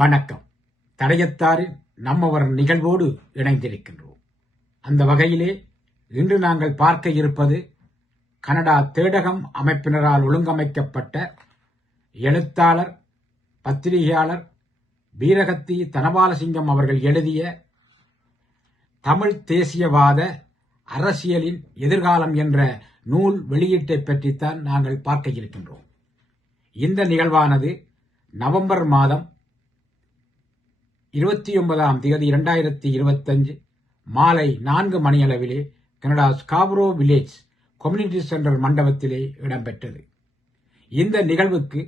வணக்கம். தடயத்தாரின் நம்மவர் நிகழ்வோடு இணைந்திருக்கின்றோம். அந்த வகையிலே இன்று நாங்கள் பார்க்க இருப்பது கனடா தேடகம் அமைப்பினரால் ஒழுங்கமைக்கப்பட்ட எழுத்தாளர், பத்திரிகையாளர் வீரகத்தி தனபாலசிங்கம் அவர்கள் எழுதிய தமிழ் தேசியவாத அரசியலின் எதிர்காலம் என்ற நூல் வெளியீட்டை பற்றித்தான் நாங்கள் பார்க்க இருக்கின்றோம். இந்த நிகழ்வானது நவம்பர் மாதம் 29ஆம் தேதி 2025 மாலை 4 மணியளவிலே Canada Scarborough village community centre மண்டபத்திலே இடம்பெற்றது. இந்த நிகழ்வுக்கு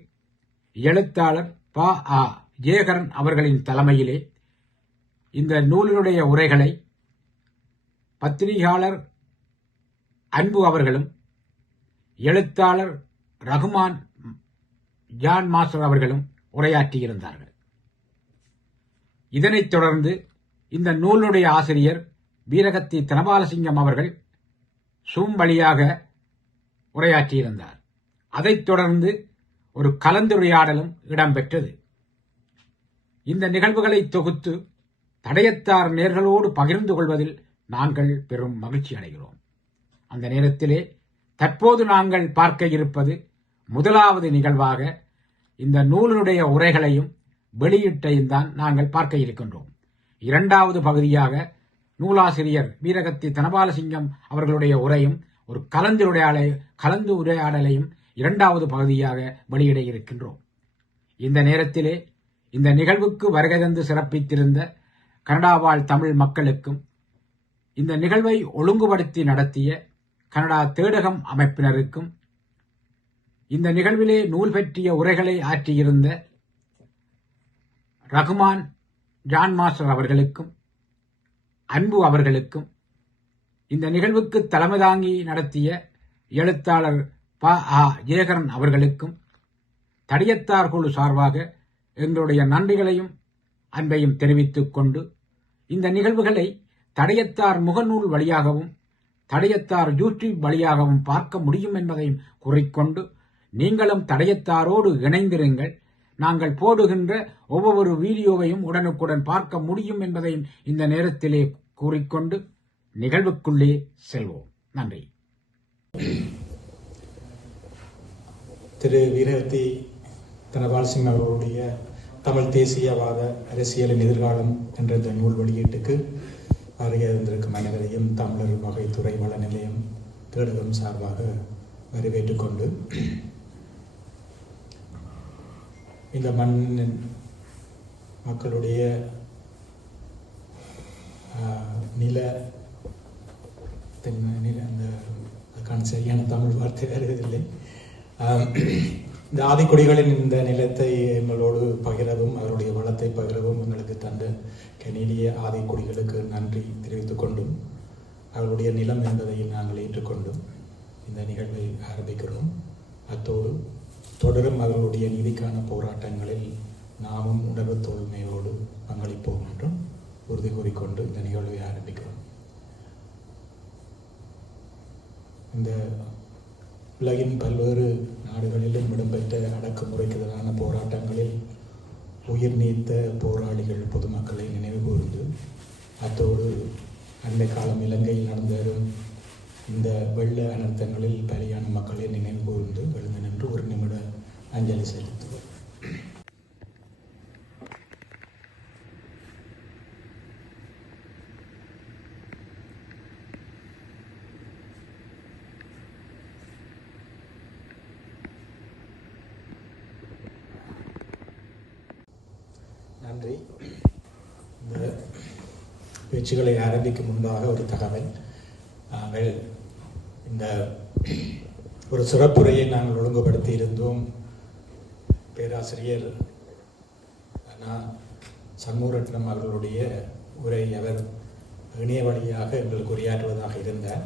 எழுத்தாளர் ப.ஆ. ஜெயகரன் அவர்களின் தலைமையிலே இந்த நூலினுடைய உரைகளை பத்திரிகையாளர் அன்பு அவர்களும் எழுத்தாளர் ரகுமான் ஜான் மாஸ்டர் அவர்களும் உரையாற்றியிருந்தார்கள். இதனைத் தொடர்ந்து இந்த நூலுடைய ஆசிரியர் வீரகத்தி தனபாலசிங்கம் அவர்கள் சூம் வழியாக உரையாற்றியிருந்தார். அதைத் தொடர்ந்து ஒரு கலந்துரையாடலும் இடம்பெற்றது. இந்த நிகழ்வுகளை தொகுத்து தடயத்தார் நேர்களோடு பகிர்ந்து கொள்வதில் நாங்கள் பெரும் மகிழ்ச்சி அடைகிறோம். அந்த நேரத்திலே தற்போது நாங்கள் பார்க்க இருப்பது முதலாவது நிகழ்வாக இந்த நூலினுடைய உரைகளையும் வெளியீட்டையும் தான் நாங்கள் பார்க்க இருக்கின்றோம். இரண்டாவது பகுதியாக நூலாசிரியர் வீரகத்தி தனபாலசிங்கம் அவர்களுடைய உரையும் ஒரு கலந்துரையாடலையும் இரண்டாவது பகுதியாக வெளியிட இருக்கின்றோம். இந்த நேரத்திலே இந்த நிகழ்வுக்கு வருகை தந்து சிறப்பித்திருந்த கனடா வாழ் தமிழ் மக்களுக்கும் இந்த நிகழ்வை ஒழுங்குபடுத்தி நடத்திய கனடா தேடகம் அமைப்பினருக்கும் இந்த நிகழ்விலே நூல் பற்றிய உரைகளை ஆற்றியிருந்த ரகுமான் ஜான் மாஸ்டர் அவர்களுக்கும் அன்பு அவர்களுக்கும் இந்த நிகழ்வுக்கு தலைமை தாங்கி நடத்திய எழுத்தாளர் ப.ஆ. ஜெயகரன் அவர்களுக்கும் தடயத்தார் குழு சார்பாக எங்களுடைய நன்றிகளையும் அன்பையும் தெரிவித்துக் கொண்டு இந்த நிகழ்வுகளை தடயத்தார் முகநூல் வழியாகவும் தடயத்தார் யூடியூப் வழியாகவும் பார்க்க முடியும் என்பதையும் கூறிக்கொண்டு நீங்களும் தடயத்தாரோடு இணைந்திருங்கள். நாங்கள் போடுகின்ற ஒவ்வொரு வீடியோவையும் உடனுக்குடன் பார்க்க முடியும் என்பதையும் இந்த நேரத்திலே கூறிக்கொண்டு நிகழ்வுக்குள்ளே செல்வோம். நன்றி. திரு வீரகத்தி தனபாலசிங்கம் அவர்களுடைய தமிழ் தேசியவாத அரசியலின் எதிர்காலம் என்ற இந்த நூல் வெளியீட்டுக்கு வருகை இருந்திருக்கும் அனைவரையும் தமிழர் வகைத்துறை வள நிலையம் தேடகம் சார்பாக வரவேற்றுக் கொண்டு இந்த மண்ணின் மக்களுடைய அதுக்கான சரியான தமிழ் வார்த்தை வருவதில்லை. இந்த ஆதிக்குடிகளின் இந்த நிலத்தை எங்களோடு பகிரவும் அவருடைய வளத்தை பகிரவும் எங்களுக்கு தந்த கனேடிய ஆதிக்குடிகளுக்கு நன்றி தெரிவித்துக் கொண்டும் அவருடைய நிலம் என்பதை நாங்கள் ஏற்றுக்கொண்டும் இந்த நிகழ்வை ஆரம்பிக்கிறோம். அத்தோடு தொடரும் அவர்களுடைய நீதிக்கான போராட்டங்களில் நாமும் உணர்வு தோல்மையோடு பங்களிப்போம் என்றும் உறுதி கூறிக்கொண்டு இந்த நிகழ்வை ஆரம்பிக்கிறோம். இந்த உலகின் பல்வேறு நாடுகளிலும் இடம்பெற்ற அடக்குமுறைக்கு எதிரான போராட்டங்களில் உயிர் நீத்த போராளிகள் பொதுமக்களை நினைவு கூர்ந்து அத்தோடு அண்மை காலம் இலங்கையில் நடந்த இந்த வெள்ள அனர்த்தங்களில் பலியான மக்களை நினைவு கூர்ந்து எழுந்து நின்று ஒரு நிமிட அஞ்சலி செலுத்துவோம். நன்றி. இந்த பேச்சுகளை ஆரம்பிக்கும் முன்பாக ஒரு தகவல். நாங்கள் இந்த ஒரு சிறப்புரையை நாங்கள் ஒழுங்குபடுத்தி இருந்தோம். பேராசிரியர் சண்முகரட்னம் அவர்களுடைய உரை அவர் இணைய வழியாக எங்களுக்கு உரையாற்றுவதாக இருந்தார்.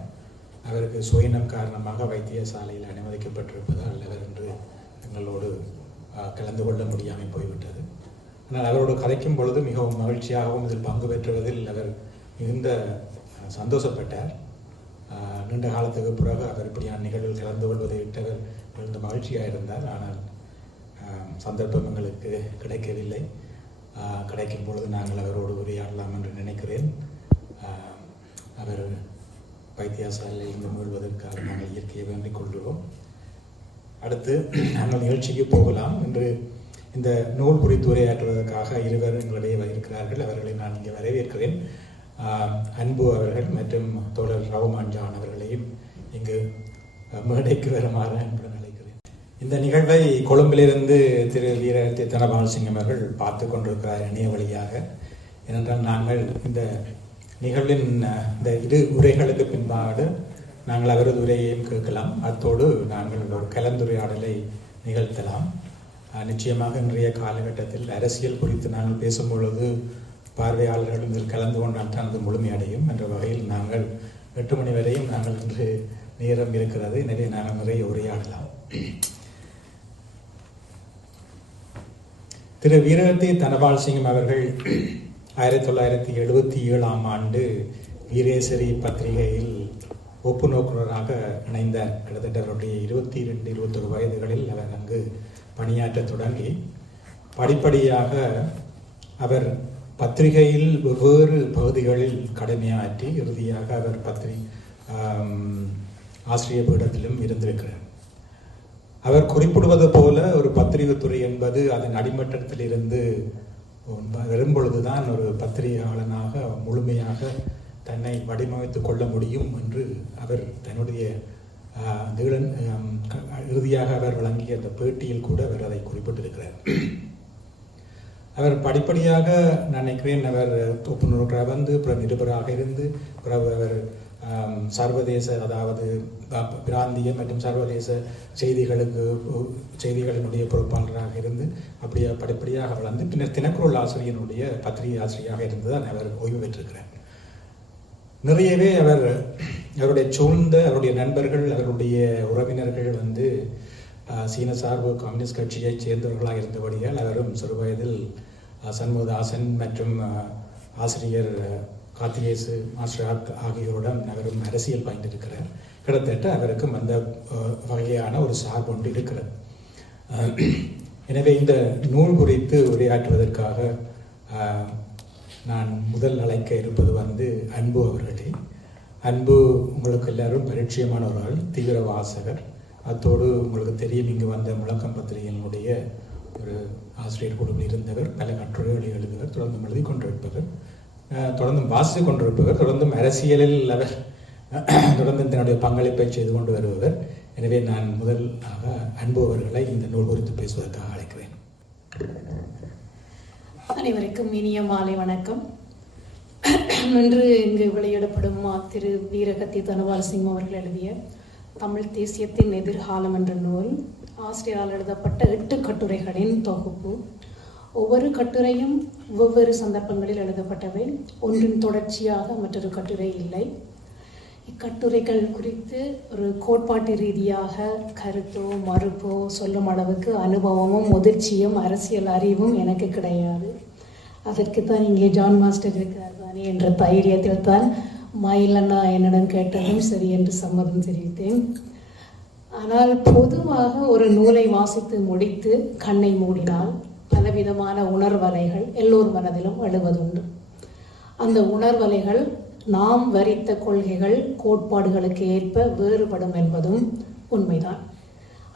அவருக்கு சுயினம் காரணமாக வைத்தியசாலையில் அனுமதிக்கப்பட்டிருப்பதால் அவர் இன்று எங்களோடு கலந்து கொள்ள முடியாமல் போய்விட்டது. ஆனால் அவரோடு கதைக்கும் பொழுது மிகவும் மகிழ்ச்சியாகவும் இதில் பங்கு பெற்றுவதில் அவர் மிகுந்த சந்தோஷப்பட்டார். நீண்ட காலத்துக்கு பிறகு அவர் இப்படியான நிகழ்வில் கலந்து கொள்வதை விட்டவர் மிகுந்த மகிழ்ச்சியாக இருந்தார். ஆனால் சந்தர்ப்பம் எங்களுக்கு கிடைக்கவில்லை. கிடைக்கும் பொழுது நாங்கள் அவரோடு உரையாடலாம் என்று நினைக்கிறேன். அவர் வைத்தியசாலையிலிருந்து மீள்வதற்காக நாங்கள் இயற்கையை வேண்டிக் கொள்கிறோம். அடுத்து நாங்கள் நிகழ்ச்சிக்கு போகலாம். இன்று இந்த நூல் குறித்து உரையாற்றுவதற்காக இருவர் எங்களிடையே இருக்கிறார்கள். அவர்களை நான் இங்கே வரவேற்கிறேன். அன்பு அவர்கள் மற்றும் தோழர் ரவுமான் ஜான் அவர்களையும் இங்கு மேடைக்கு வருமாறு அன்புடன் அழைக்கிறேன். இந்த நிகழ்வை கொழும்பிலிருந்து திரு வீரகத்தி தனபாலசிங்கம் அவர்கள் பார்த்து கொண்டிருக்கிறார் இணைய வழியாக. ஏனென்றால் நாங்கள் இந்த நிகழ்வின் இந்த இரு உரைகளுக்கு பின்பாடு நாங்கள் அவரது உரையையும் கேட்கலாம். அத்தோடு நாங்கள் ஒரு கலந்துரையாடலை நிகழ்த்தலாம். நிச்சயமாக இன்றைய காலகட்டத்தில் அரசியல் குறித்து நாங்கள் பேசும்பொழுது பார்வையாளர்கள் இதில் கலந்து கொண்டால் தான் அது முழுமையடையும் என்ற வகையில் நாங்கள் 8 மணி வரையும் நாங்கள் இன்று நேரம் இருக்கிறது. எனவே நாங்கள் நிறைய உரையாடலாம். திரு வீரகத்தி தனபாலசிங்கம் அவர்கள் 1977ஆம் ஆண்டு வீரேசரி பத்திரிகையில் ஒப்பு நோக்குநராக இணைந்தார். கிட்டத்தட்ட அவருடைய 22-21 வயதுகளில் அவர் அங்கு பணியாற்ற தொடங்கி படிப்படியாக அவர் பத்திரிகையில் வெவ்வேறு பகுதிகளில் கடமையாற்றி இறுதியாக அவர் ஆசிரியர் பீடத்திலும் இருந்திருக்கிறார். அவர் குறிப்பிடுவது போல ஒரு பத்திரிகைத்துறை என்பது அதன் அடிமட்டத்தில் இருந்து வரும்பொழுதுதான் ஒரு பத்திரிகையாளனாக முழுமையாக தன்னை வடிவமைத்துக் கொள்ள முடியும் என்று அவர் தன்னுடைய இறுதியாக அவர் வழங்கிய அந்த பேட்டியில் கூட அவர் அதை குறிப்பிட்டிருக்கிறார். அவர் படிப்படியாக நினைக்கிறேன் அவர் ஒப்புநராக வந்து பிறகு நிருபராக இருந்து பிறகு அவர் சர்வதேச அதாவது பிராந்திய மற்றும் சர்வதேச செய்திகளினுடைய பொறுப்பாளராக இருந்து அப்படியே படிப்படியாக வளர்ந்து பின்னர் தினக்குரல் ஆசிரியனுடைய பத்திரிகை ஆசிரியராக இருந்து தான் அவர் ஓய்வு பெற்றிருக்கிறார். நிறையவே அவருடைய சூழ்ந்த அவருடைய நண்பர்கள் அவருடைய உறவினர்கள் வந்து சீன சார்பு கம்யூனிஸ்ட் கட்சியைச் சேர்ந்தவர்களாக இருந்தபடியால் அவரும் சிறு வயதில் சண்முகதாசன் மற்றும் ஆசிரியர் கார்த்திகேசு மாஸ்டர் ஆகியோருடன் அவரும் அரசியல் பயின்றிருக்கிறார். கிட்டத்தட்ட அவருக்கும் அந்த வகையான ஒரு சார்பு ஒன்று இருக்கிறது. எனவே இந்த நூல் குறித்து உரையாற்றுவதற்காக நான் முதல் அழைக்க இருப்பது வந்து அன்பு அவர்களே. அன்பு உங்களுக்கு எல்லாரும் பரிச்சயமான ஒரு ஆள், தீவிர வாசகர். அத்தோடு உங்களுக்கு தெரியும் இங்கு வந்த முழக்கம் பத்திரிகையினுடைய ஒரு ஆசிரியர் குழுவில் இருந்தவர், பல கட்டுரைகளை எழுதுவர், தொடர்ந்து எழுதி கொண்டிருப்பவர், தொடர்ந்து வாசித்து கொண்டிருப்பவர், தொடர்ந்தும் அரசியலில் அவர் தொடர்ந்து தன்னுடைய பங்களிப்பை செய்து கொண்டு வருபவர். எனவே நான் முதலாக அன்பு அவர்களை இந்த நூல் குறித்து பேசுவதற்காக அழைக்கிறேன். அனைவருக்கும் இனிய மாலை வணக்கம். இன்று இங்கு வெளியிடப்படும் திரு வீரகத்தி தனபாலசிங்கம் அவர்கள் எழுதிய தமிழ் தேசியத்தின் எதிர்காலம் என்ற நூல் ஆசிரியரால் எழுதப்பட்ட 8 கட்டுரைகளின் தொகுப்பு. ஒவ்வொரு கட்டுரையும் வெவ்வேறு சந்தர்ப்பங்களில் எழுதப்பட்டவை, ஒன்றின் தொடர்ச்சியாக மற்றொரு கட்டுரை இல்லை. இக்கட்டுரைகள் குறித்து ஒரு கோட்பாட்டு ரீதியாக கருத்தோ மறுப்போ சொல்லும் அளவுக்கு அனுபவமும் முதிர்ச்சியும் அரசியல் அறிவும் எனக்கு கிடையாது. அதற்குத்தான் இங்கே ஜான் மாஸ்டர் இருக்கிறார் தானே என்ற தைரியத்தில் தான் மயிலண்ணா என்னிடம் கேட்டதும் சரி என்று சம்மதம் தெரிவித்தேன். ஆனால் பொதுவாக ஒரு நூலை வாசித்து முடித்து கண்ணை மூடினால் பலவிதமான உணர்வலைகள் எல்லோர் மனதிலும் எழுவதுண்டு. அந்த உணர்வலைகள் நாம் வரித்த கொள்கைகள் கோட்பாடுகளுக்கு ஏற்ப வேறுபடும் என்பதும் உண்மைதான்.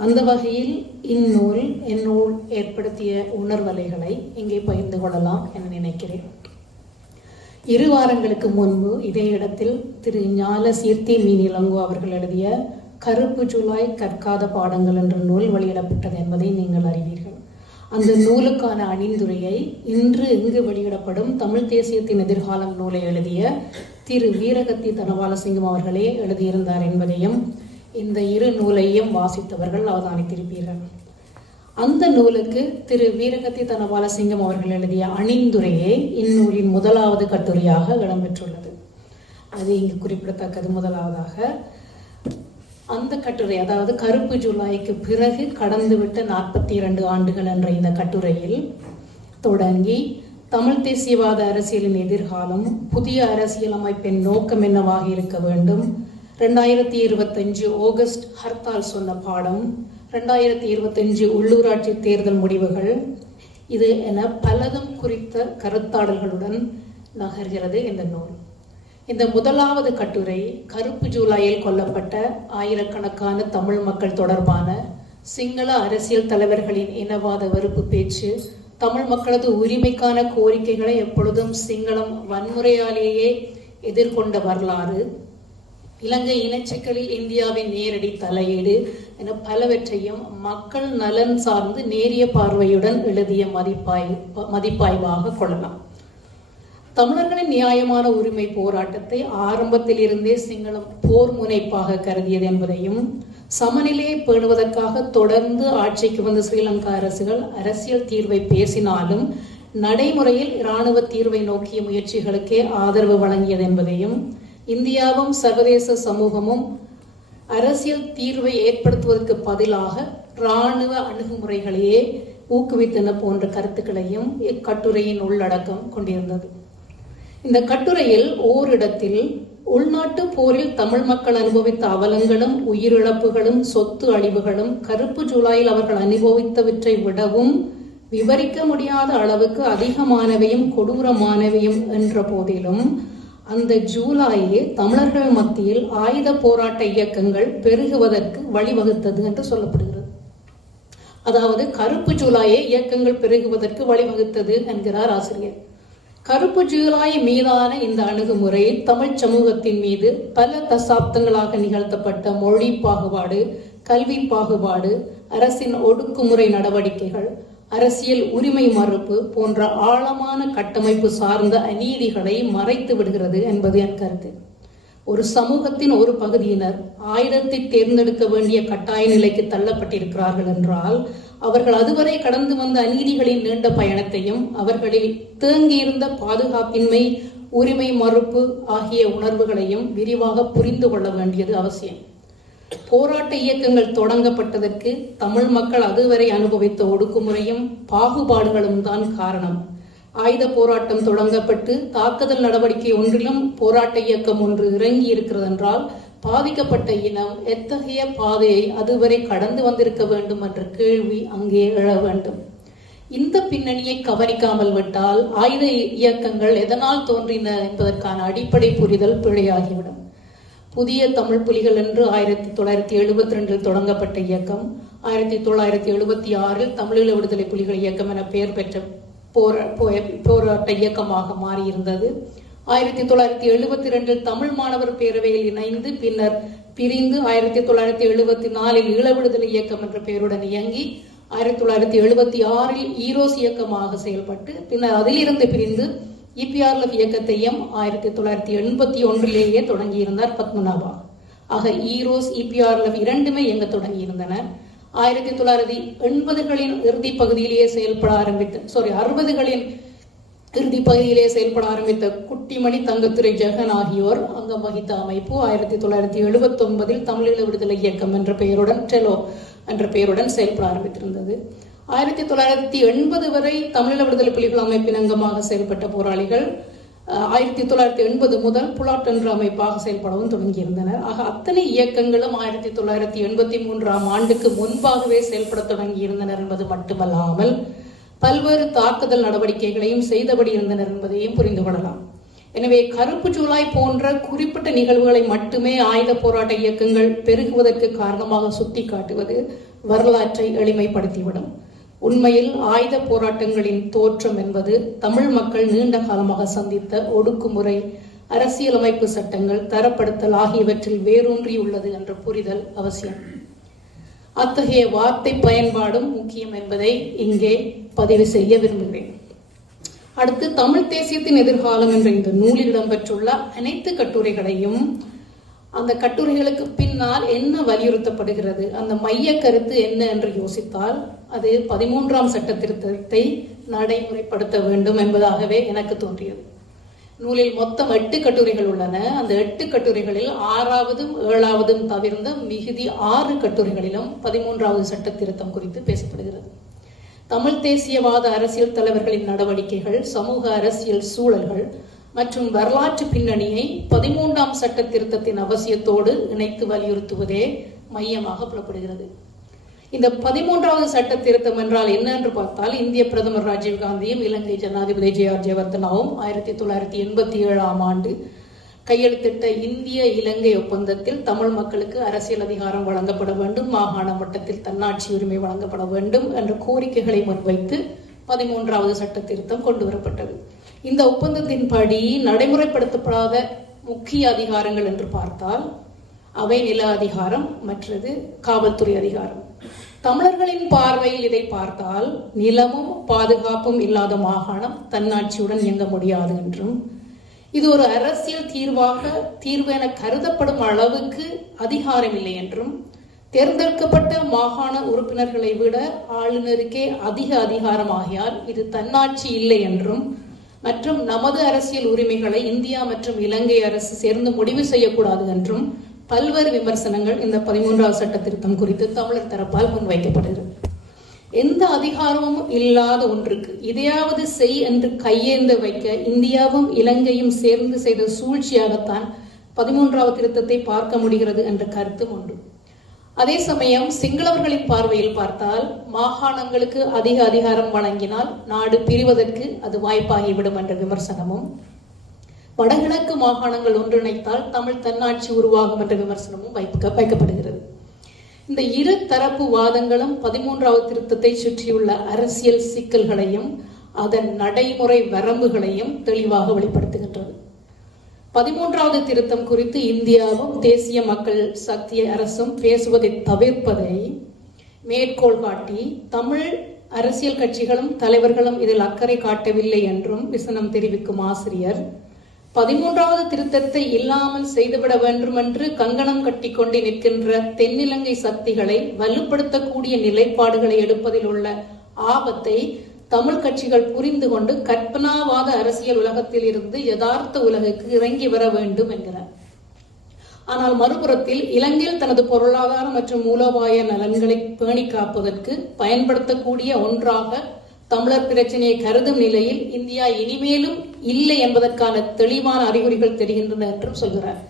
அந்த வகையில் இந்நூல் என்னுள் ஏற்படுத்திய உணர்வலைகளை இங்கே பகிர்ந்து கொள்ளலாம் என நினைக்கிறேன். 2 வாரங்களுக்கு முன்பு இதே இடத்தில் திரு ஞால சீர்த்தி மீனிலங்கோ அவர்கள் எழுதிய கருப்பு ஜூலை கற்காத பாடங்கள் என்ற நூல் வெளியிடப்பட்டது என்பதை நீங்கள் அறிவீர்கள். அந்த நூலுக்கான அணிந்துரையை இன்று இங்கு வெளியிடப்படும் தமிழ் தேசியத்தின் எதிர்காலம் நூலை எழுதிய திரு வீரகத்தி தனபாலசிங்கம் அவர்களே எழுதியிருந்தார் என்பதையும் இந்த 2 நூலையும் வாசித்தவர்கள் அவதானித்திருப்பீர்கள். அந்த நூலுக்கு திரு வீரகத்தி தனபாலசிங்கம் அவர்கள் எழுதிய அணிந்துரையே இந்நூலின் முதலாவது கட்டுரையாக இடம்பெற்றுள்ளது. அது இங்கு குறிப்பிடத்தக்கது. முதலாவதாக அந்த கட்டுரை, அதாவது கருப்பு ஜூலைக்கு பிறகு கடந்துவிட்ட 42 ஆண்டுகள் என்ற இந்த கட்டுரையில் தொடங்கி தமிழ் தேசியவாத அரசியலின் எதிர்காலம், புதிய அரசியல் அமைப்பின் நோக்கம் என்னவாக இருக்க வேண்டும், 2025 ஆகஸ்ட் ஹர்த்தால் சொன்ன பாடம், 2025 உள்ளூராட்சி தேர்தல் முடிவுகள், இது என பலதும் குறித்த கருத்தாடல்களுடன் நகர்கிறது இந்த நூல். இந்த முதலாவது கட்டுரை கருப்பு ஜூலையில் கொல்லப்பட்ட ஆயிரக்கணக்கான தமிழ் மக்கள் தொடர்பான சிங்கள அரசியல் தலைவர்களின் இனவாத வெறுப்பு பேச்சு, தமிழ் மக்களது உரிமைக்கான கோரிக்கைகளை எப்பொழுதும் சிங்களம் வன்முறையாலேயே எதிர்கொண்ட வரலாறு, இலங்கை இனச்சிக்கலில் இந்தியாவின் நேரடி தலையீடு என பலவற்றையும் மக்கள் நலன் சார்ந்து நேரிய பார்வையுடன் எழுதிய மதிப்பாய்வாக கொள்ளலாம். தமிழர்களின் நியாயமான உரிமை போராட்டத்தை ஆரம்பத்தில் இருந்தே சிங்களம் போர் முனைப்பாக கருதியது என்பதையும், சமநிலையை பேணுவதற்காக தொடர்ந்து ஆட்சிக்கு வந்த ஸ்ரீலங்கா அரசுகள் அரசியல் தீர்வை பேசினாலும் நடைமுறையில் இராணுவ தீர்வை நோக்கிய முயற்சிகளுக்கே ஆதரவு வழங்கியது என்பதையும், இந்தியாவும் சர்வதேச சமூகமும் அரசியல் தீர்வை ஏற்படுத்துவதற்கு பதிலாக இராணுவ அணுகுமுறைகளையே ஊக்குவித்தன போன்ற கருத்துக்களையும் இக்கட்டுரையின் உள்ளடக்கம் கொண்டிருந்தது. இந்த கட்டுரையில் ஓரிடத்தில் உள்நாட்டு போரில் தமிழ் மக்கள் அனுபவித்த அவலங்களும் உயிரிழப்புகளும் சொத்து அழிவுகளும் கருப்பு ஜூலையில் அவர்கள் அனுபவித்தவற்றை விடவும் விவரிக்க முடியாத அளவுக்கு அதிகமானவையும் கொடூரமானவையும் என்ற போதிலும் அந்த ஜூலையே தமிழர்கள் மத்தியில் ஆயுத போராட்ட இயக்கங்கள் பெருகுவதற்கு வழிவகுத்தது என்று சொல்லப்படுகிறது. அதாவது கருப்பு ஜூலையே இயக்கங்கள் பெருகுவதற்கு வழிவகுத்தது என்கிறார் ஆசிரியர். கருப்பு ஜூலை மீதான இந்த அணுகுமுறை தமிழ் சமூகத்தின் மீது பல தசாப்தங்களாக நிகழ்த்தப்பட்ட மொழி பாகுபாடு, கல்வி பாகுபாடு, அரசின் ஒடுக்குமுறை நடவடிக்கைகள், அரசியல் உரிமை மறுப்பு போன்ற ஆழமான கட்டமைப்பு சார்ந்த அநீதிகளை மறைத்து விடுகிறது என்பது என் கருத்து. ஒரு சமூகத்தின் ஒரு பகுதியினர் ஆயுதத்தை தேர்ந்தெடுக்க வேண்டிய கட்டாய நிலைக்கு தள்ளப்பட்டிருக்கிறார்கள் என்றால் அவர்கள் அதுவரை கடந்து வந்த அநீதிகளின் நீண்ட பயணத்தையும் அவர்களில் தேங்கியிருந்த பாதுகாப்பின்மை, உரிமை மறுப்பு ஆகிய உணர்வுகளையும் விரிவாக புரிந்து கொள்ள வேண்டியது அவசியம். போராட்ட இயக்கங்கள் தொடங்கப்பட்டதற்கு தமிழ் மக்கள் அதுவரை அனுபவித்த ஒடுக்குமுறையும் பாகுபாடுகளும் தான் காரணம். ஆயுத போராட்டம் தொடங்கப்பட்டு தாக்குதல் நடவடிக்கை ஒன்றிலும் போராட்ட இயக்கம் ஒன்று இறங்கி இருக்கிறது என்றால் பாதிக்கப்பட்ட இனம் எத்தகைய பாதையை அதுவரை கடந்து வந்திருக்க வேண்டும் என்ற கேள்வி அங்கே எழ வேண்டும். இந்த பின்னணியை கவனிக்காமல் விட்டால் ஆயுத இயக்கங்கள் எதனால் தோன்றின என்பதற்கான அடிப்படை புரிதல் பிழையாகிவிடும். புதிய தமிழ் புலிகள் என்று 1972 தொடங்கப்பட்ட இயக்கம் 1976 தமிழீழ விடுதலை புலிகள் இயக்கம் என பெயர் பெற்ற போராட்ட இயக்கமாக மாறியிருந்தது. 1972 தமிழ் மாணவர் பேரவையில் இணைந்து பின்னர் பிரிந்து 1974 ஈழ விடுதலை இயக்கம் என்ற பெயருடன் இயங்கி 1976 ஈரோஸ் இயக்கமாக செயல்பட்டு பின்னர் அதிலிருந்து பிரிந்து EPRLF இயக்கத்தையும் 1981 தொடங்கியிருந்தார் பத்மநாபா. ஆக ஈரோஸ் EPRLF இரண்டுமே இயங்க தொடங்கியிருந்தன. 1980களின் இறுதி பகுதியிலேயே செயல்பட ஆரம்பித்த 60களின் இறுதி பகுதியிலே செயல்பட ஆரம்பித்த குட்டிமணி, தங்கத்துறை, ஜெகன் ஆகியோர் அங்கம் வகித்த அமைப்பு 1979 தமிழீழ விடுதலை இயக்கம் என்ற பெயருடன் டெலோ என்ற பெயருடன் செயல்பட ஆரம்பித்திருந்தது. 1980 வரை தமிழீழ விடுதலை புலிகள் அமைப்பின் அங்கமாக செயல்பட்ட போராளிகள் 1980 முதல் புலாட் என்ற அமைப்பாக செயல்படவும் தொடங்கியிருந்தனர். ஆக அத்தனை இயக்கங்களும் 1983 ஆண்டுக்கு முன்பாகவே செயல்பட தொடங்கியிருந்தனர் என்பது மட்டுமல்லாமல் பல்வேறு தாக்குதல் நடவடிக்கைகளையும் செய்தபடி இருந்தனர் என்பதையும் புரிந்து கொள்ளலாம். எனவே கருப்பு ஜூலை போன்ற குறிப்பிட்ட நிகழ்வுகளை மட்டுமே ஆயுத போராட்ட இயக்கங்கள் பெருகுவதற்கு காரணமாக சுட்டி காட்டுவது வரலாற்றை எளிமைப்படுத்திவிடும். உண்மையில் ஆயுத போராட்டங்களின் தோற்றம் என்பது தமிழ் மக்கள் நீண்ட காலமாக சந்தித்த ஒடுக்குமுறை, அரசியலமைப்பு சட்டங்கள், தரப்படுத்தல் ஆகியவற்றில் வேரூன்றியுள்ளது என்ற புரிதல் அவசியம். அத்தகைய வார்த்தை பயன்பாடும் முக்கியம் என்பதை இங்கே பதிவு செய்ய விரும்புகிறேன். அடுத்து, தமிழ் தேசியத்தின் எதிர்காலம் என்ற இந்த நூலில் இடம்பெற்றுள்ள அனைத்து கட்டுரைகளையும் அந்த கட்டுரைகளுக்கு பின்னால் என்ன வலியுறுத்தப்படுகிறது, அந்த மைய கருத்து என்ன என்று யோசித்தால் அது 13ஆம் சட்ட திருத்தத்தை நடைமுறைப்படுத்த வேண்டும் என்பதாகவே எனக்கு தோன்றியது. நூலில் மொத்தம் 8 கட்டுரைகள் உள்ளன. அந்த 8 கட்டுரைகளில் 6வதும் 7வதும் தவிர்ந்த மிகுதி 6 கட்டுரைகளிலும் 13வது சட்ட திருத்தம் குறித்து பேசப்படுகிறது. தமிழ் தேசியவாத அரசியல் தலைவர்களின் நடவடிக்கைகள், சமூக அரசியல் சூழல்கள் மற்றும் வரலாற்று பின்னணியை 13ஆம் சட்ட திருத்தத்தின் அவசியத்தோடு இணைத்து வலியுறுத்துவதே மையமாக புலப்படுகிறது. இந்த 13வது சட்ட திருத்தம் என்றால் என்ன என்று பார்த்தால், இந்திய பிரதமர் ராஜீவ் காந்தியும் இலங்கை ஜனாதிபதி ஜே.ஆர். ஜெயவர்தனாவும் 1987ஆம் ஆண்டு கையெழுத்திட்ட இந்திய இலங்கை ஒப்பந்தத்தில் தமிழ் மக்களுக்கு அரசியல் அதிகாரம் வழங்கப்பட வேண்டும், மாகாண மட்டத்தில் தன்னாட்சி உரிமை வழங்கப்பட வேண்டும் என்ற கோரிக்கைகளை முன்வைத்து 13வது சட்ட திருத்தம் கொண்டு வரப்பட்டது. இந்த ஒப்பந்தத்தின்படி நடைமுறைப்படுத்தப்படாத முக்கிய அதிகாரங்கள் என்று பார்த்தால் அவை நில அதிகாரம், மற்றது காவல்துறை அதிகாரம். தமிழர்களின் பார்வையில் இதை பார்த்தால் நிலமும் பாதுகாப்பும் இல்லாத மாகாணம் தன்னாட்சியுடன் இயங்க முடியாது என்றும், இது ஒரு அரசியல் தீர்வு என கருதப்படும் அளவுக்கு அதிகாரம் இல்லை என்றும், தேர்ந்தெடுக்கப்பட்ட மாகாண உறுப்பினர்களை விட ஆளுநருக்கே அதிக அதிகாரம் ஆகியால் இது தன்னாட்சி இல்லை என்றும், மற்றும் நமது அரசியல் உரிமைகளை இந்தியா மற்றும் இலங்கை அரசு சேர்ந்து முடிவு செய்யக்கூடாது என்றும் பல்வேறு விமர்சனங்கள் இந்த 13வது சட்ட திருத்தம் குறித்து தமிழர் தரப்பால் முன்வைக்கப்படுகிறது. எந்த அதிகாரமும் இல்லாத ஒன்றுக்கு இதையாவது செய் என்று கையேந்து வைக்க இந்தியாவும் இலங்கையும் சேர்ந்து செய்த சூழ்ச்சியாகத்தான் 13வது திருத்தத்தை பார்க்க முடிகிறது என்ற கருத்தும் உண்டு. அதே சமயம் சிங்களவர்களின் பார்வையில் பார்த்தால் மாகாணங்களுக்கு அதிக அதிகாரம் வழங்கினால் நாடு பிரிவதற்கு அது வாய்ப்பாகிவிடும் என்ற விமர்சனமும், வடகிழக்கு மாகாணங்கள் ஒன்றிணைத்தால் தமிழ் தன்னாட்சி உருவாகும் என்ற விமர்சனமும் வைக்கப்படுகிறது. இந்த இரு தரப்பு வாதங்களும் 13வது திருத்தத்தை சுற்றியுள்ள அரசியல் சிக்கல்களையும் அதன் நடைமுறை வரம்புகளையும் தெளிவாக வெளிப்படுத்துகின்றது. 13வது திருத்தம் குறித்து இந்தியாவும் தேசிய மக்கள் சக்தி அரசும் பேசுவதை தவிர்ப்பதை மேற்கோள் காட்டி தமிழ் அரசியல் கட்சிகளும் தலைவர்களும் இதில் அக்கறை காட்டவில்லை என்றும் விசனம் தெரிவிக்கும் ஆசிரியர், 13வது திருத்தத்தை இல்லாமல் செய்துவிட வேண்டும் என்று கங்கணம் கட்டிக்கொண்டு நிற்கின்ற தென்னிலங்கை சக்திகளை வலுப்படுத்தக்கூடிய நிலைப்பாடுகளை எடுப்பதில் உள்ள ஆபத்தை தமிழ் கட்சிகள் புரிந்து கொண்டு கற்பனாவாத அரசியல் உலகத்தில் இருந்து யதார்த்த உலகுக்கு இறங்கி வர வேண்டும் என்கிறார். ஆனால் மறுபுறத்தில் இலங்கையில் தனது பொருளாதார மற்றும் மூலோபாய நலன்களை பேணி காப்பதற்கு பயன்படுத்தக்கூடிய ஒன்றாக தமிழர் பிரச்சனையை கருதும் நிலையில் இந்தியா இனிமேலும் இல்லை என்பதற்கான தெளிவான அறிகுறிகள் தெரிகின்றன என்றும் சொல்கிறார்.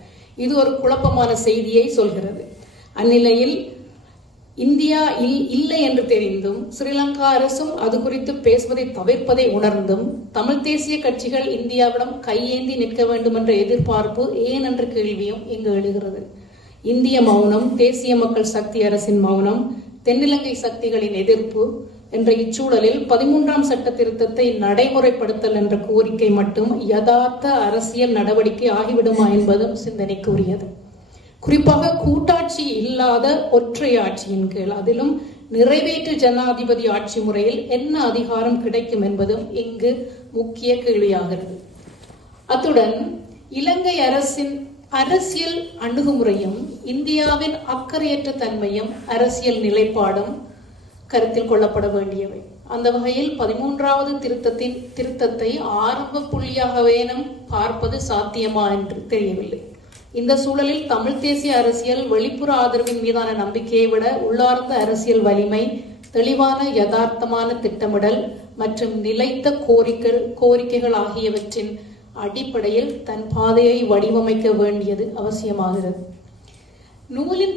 இது ஒரு குழப்பமான செய்தியை சொல்கிறது. அந்நிலையில் இந்தியா இல்லை என்று தெரிந்தும் ஸ்ரீலங்கா அரசும் அது குறித்து பேசுவதை தவிர்ப்பதை உணர்ந்தும் தமிழ் தேசிய கட்சிகள் இந்தியாவிடம் கையேந்தி நிற்க வேண்டும் என்ற எதிர்பார்ப்பு ஏன் என்ற கேள்வியும் இங்கு எழுகிறது. இந்திய மௌனம், தேசிய மக்கள் சக்தி அரசின் மௌனம், தென்னிலங்கை சக்திகளின் எதிர்ப்பு என்ற இச்சூழலில் 13ஆம் சட்ட திருத்தத்தை நடைமுறைப்படுத்தல் என்ற கோரிக்கை மட்டும் யதார்த்த அரசியல் நடவடிக்கை ஆகிவிடுமா என்பதும் சிந்தனைக்குரியது. குறிப்பாக கூட்டாட்சி இல்லாத ஒற்றை ஆட்சியின் கீழ், அதிலும் நிறைவேற்று ஜனாதிபதி ஆட்சி முறையில் என்ன அதிகாரம் கிடைக்கும் என்பதும் இங்கு முக்கிய கேள்வியாகிறது. அத்துடன் இலங்கை அரசின் அரசியல் அணுகுமுறையும் இந்தியாவின் அக்கறையற்ற தன்மையும் அரசியல் நிலைப்பாடும் கருத்தில் கொள்ளப்பட வேண்டியவை. அந்த வகையில் 13வது திருத்தத்தை ஆரம்ப புள்ளியாகவேனும் பார்ப்பது சாத்தியமா என்று தெரியவில்லை. இந்த சூழலில் தமிழ் தேசிய அரசியல் வெளிப்புற ஆதரவின் மீதான நம்பிக்கையை விட உள்ளார்ந்த அரசியல் வலிமை, தெளிவான யதார்த்தமான திட்டமிடல் மற்றும் நிலைத்த கோரிக்கைகள் ஆகியவற்றின் அடிப்படையில் தன் பாதையை வடிவமைக்க வேண்டியது அவசியமாகிறது. நூலின்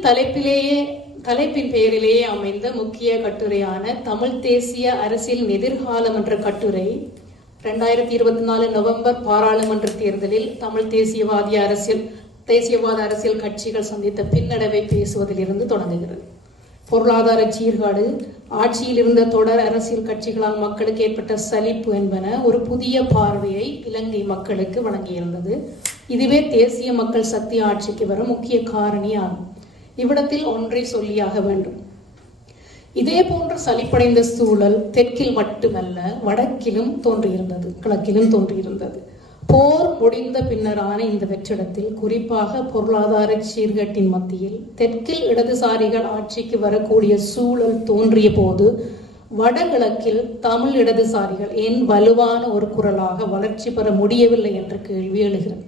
தலைப்பின் பெயரிலேயே அமைந்த முக்கிய கட்டுரையான தமிழ் தேசிய அரசியல் எதிர்காலம் என்ற கட்டுரை 2024 நவம்பர் பாராளுமன்ற தேர்தலில் தமிழ் தேசியவாத அரசியல் கட்சிகள் சந்தித்த பின்னடைவை பேசுவதிலிருந்து தொடங்குகிறது. பொருளாதார சீர்காடு, ஆட்சியில் இருந்த தொடர் அரசியல் கட்சிகளால் மக்களுக்கு ஏற்பட்ட சலிப்பு என்பன ஒரு புதிய பார்வையை இலங்கை மக்களுக்கு வழங்கியிருந்தது. இதுவே தேசிய மக்கள் சக்தி ஆட்சிக்கு வர முக்கிய காரணியாகும். இவ்விடத்தில் ஒன்றை சொல்லியாக வேண்டும். இதே போன்ற சலிப்படைந்த சூழல் தெற்கில் மட்டுமல்ல, வடக்கிலும் தோன்றியிருந்தது, கிழக்கிலும் தோன்றியிருந்தது. போர் முடிந்த பின்னரான இந்த வெற்றிடத்தில், குறிப்பாக பொருளாதார சீர்கேட்டின் மத்தியில் தெற்கில் இடதுசாரிகள் ஆட்சிக்கு வரக்கூடிய சூழல் தோன்றிய போது வடகிழக்கில் தமிழ் இடதுசாரிகள் ஏன் வலுவான ஒரு குரலாக வளர்ச்சி பெற முடியவில்லை என்ற கேள்வி எழுகிறது.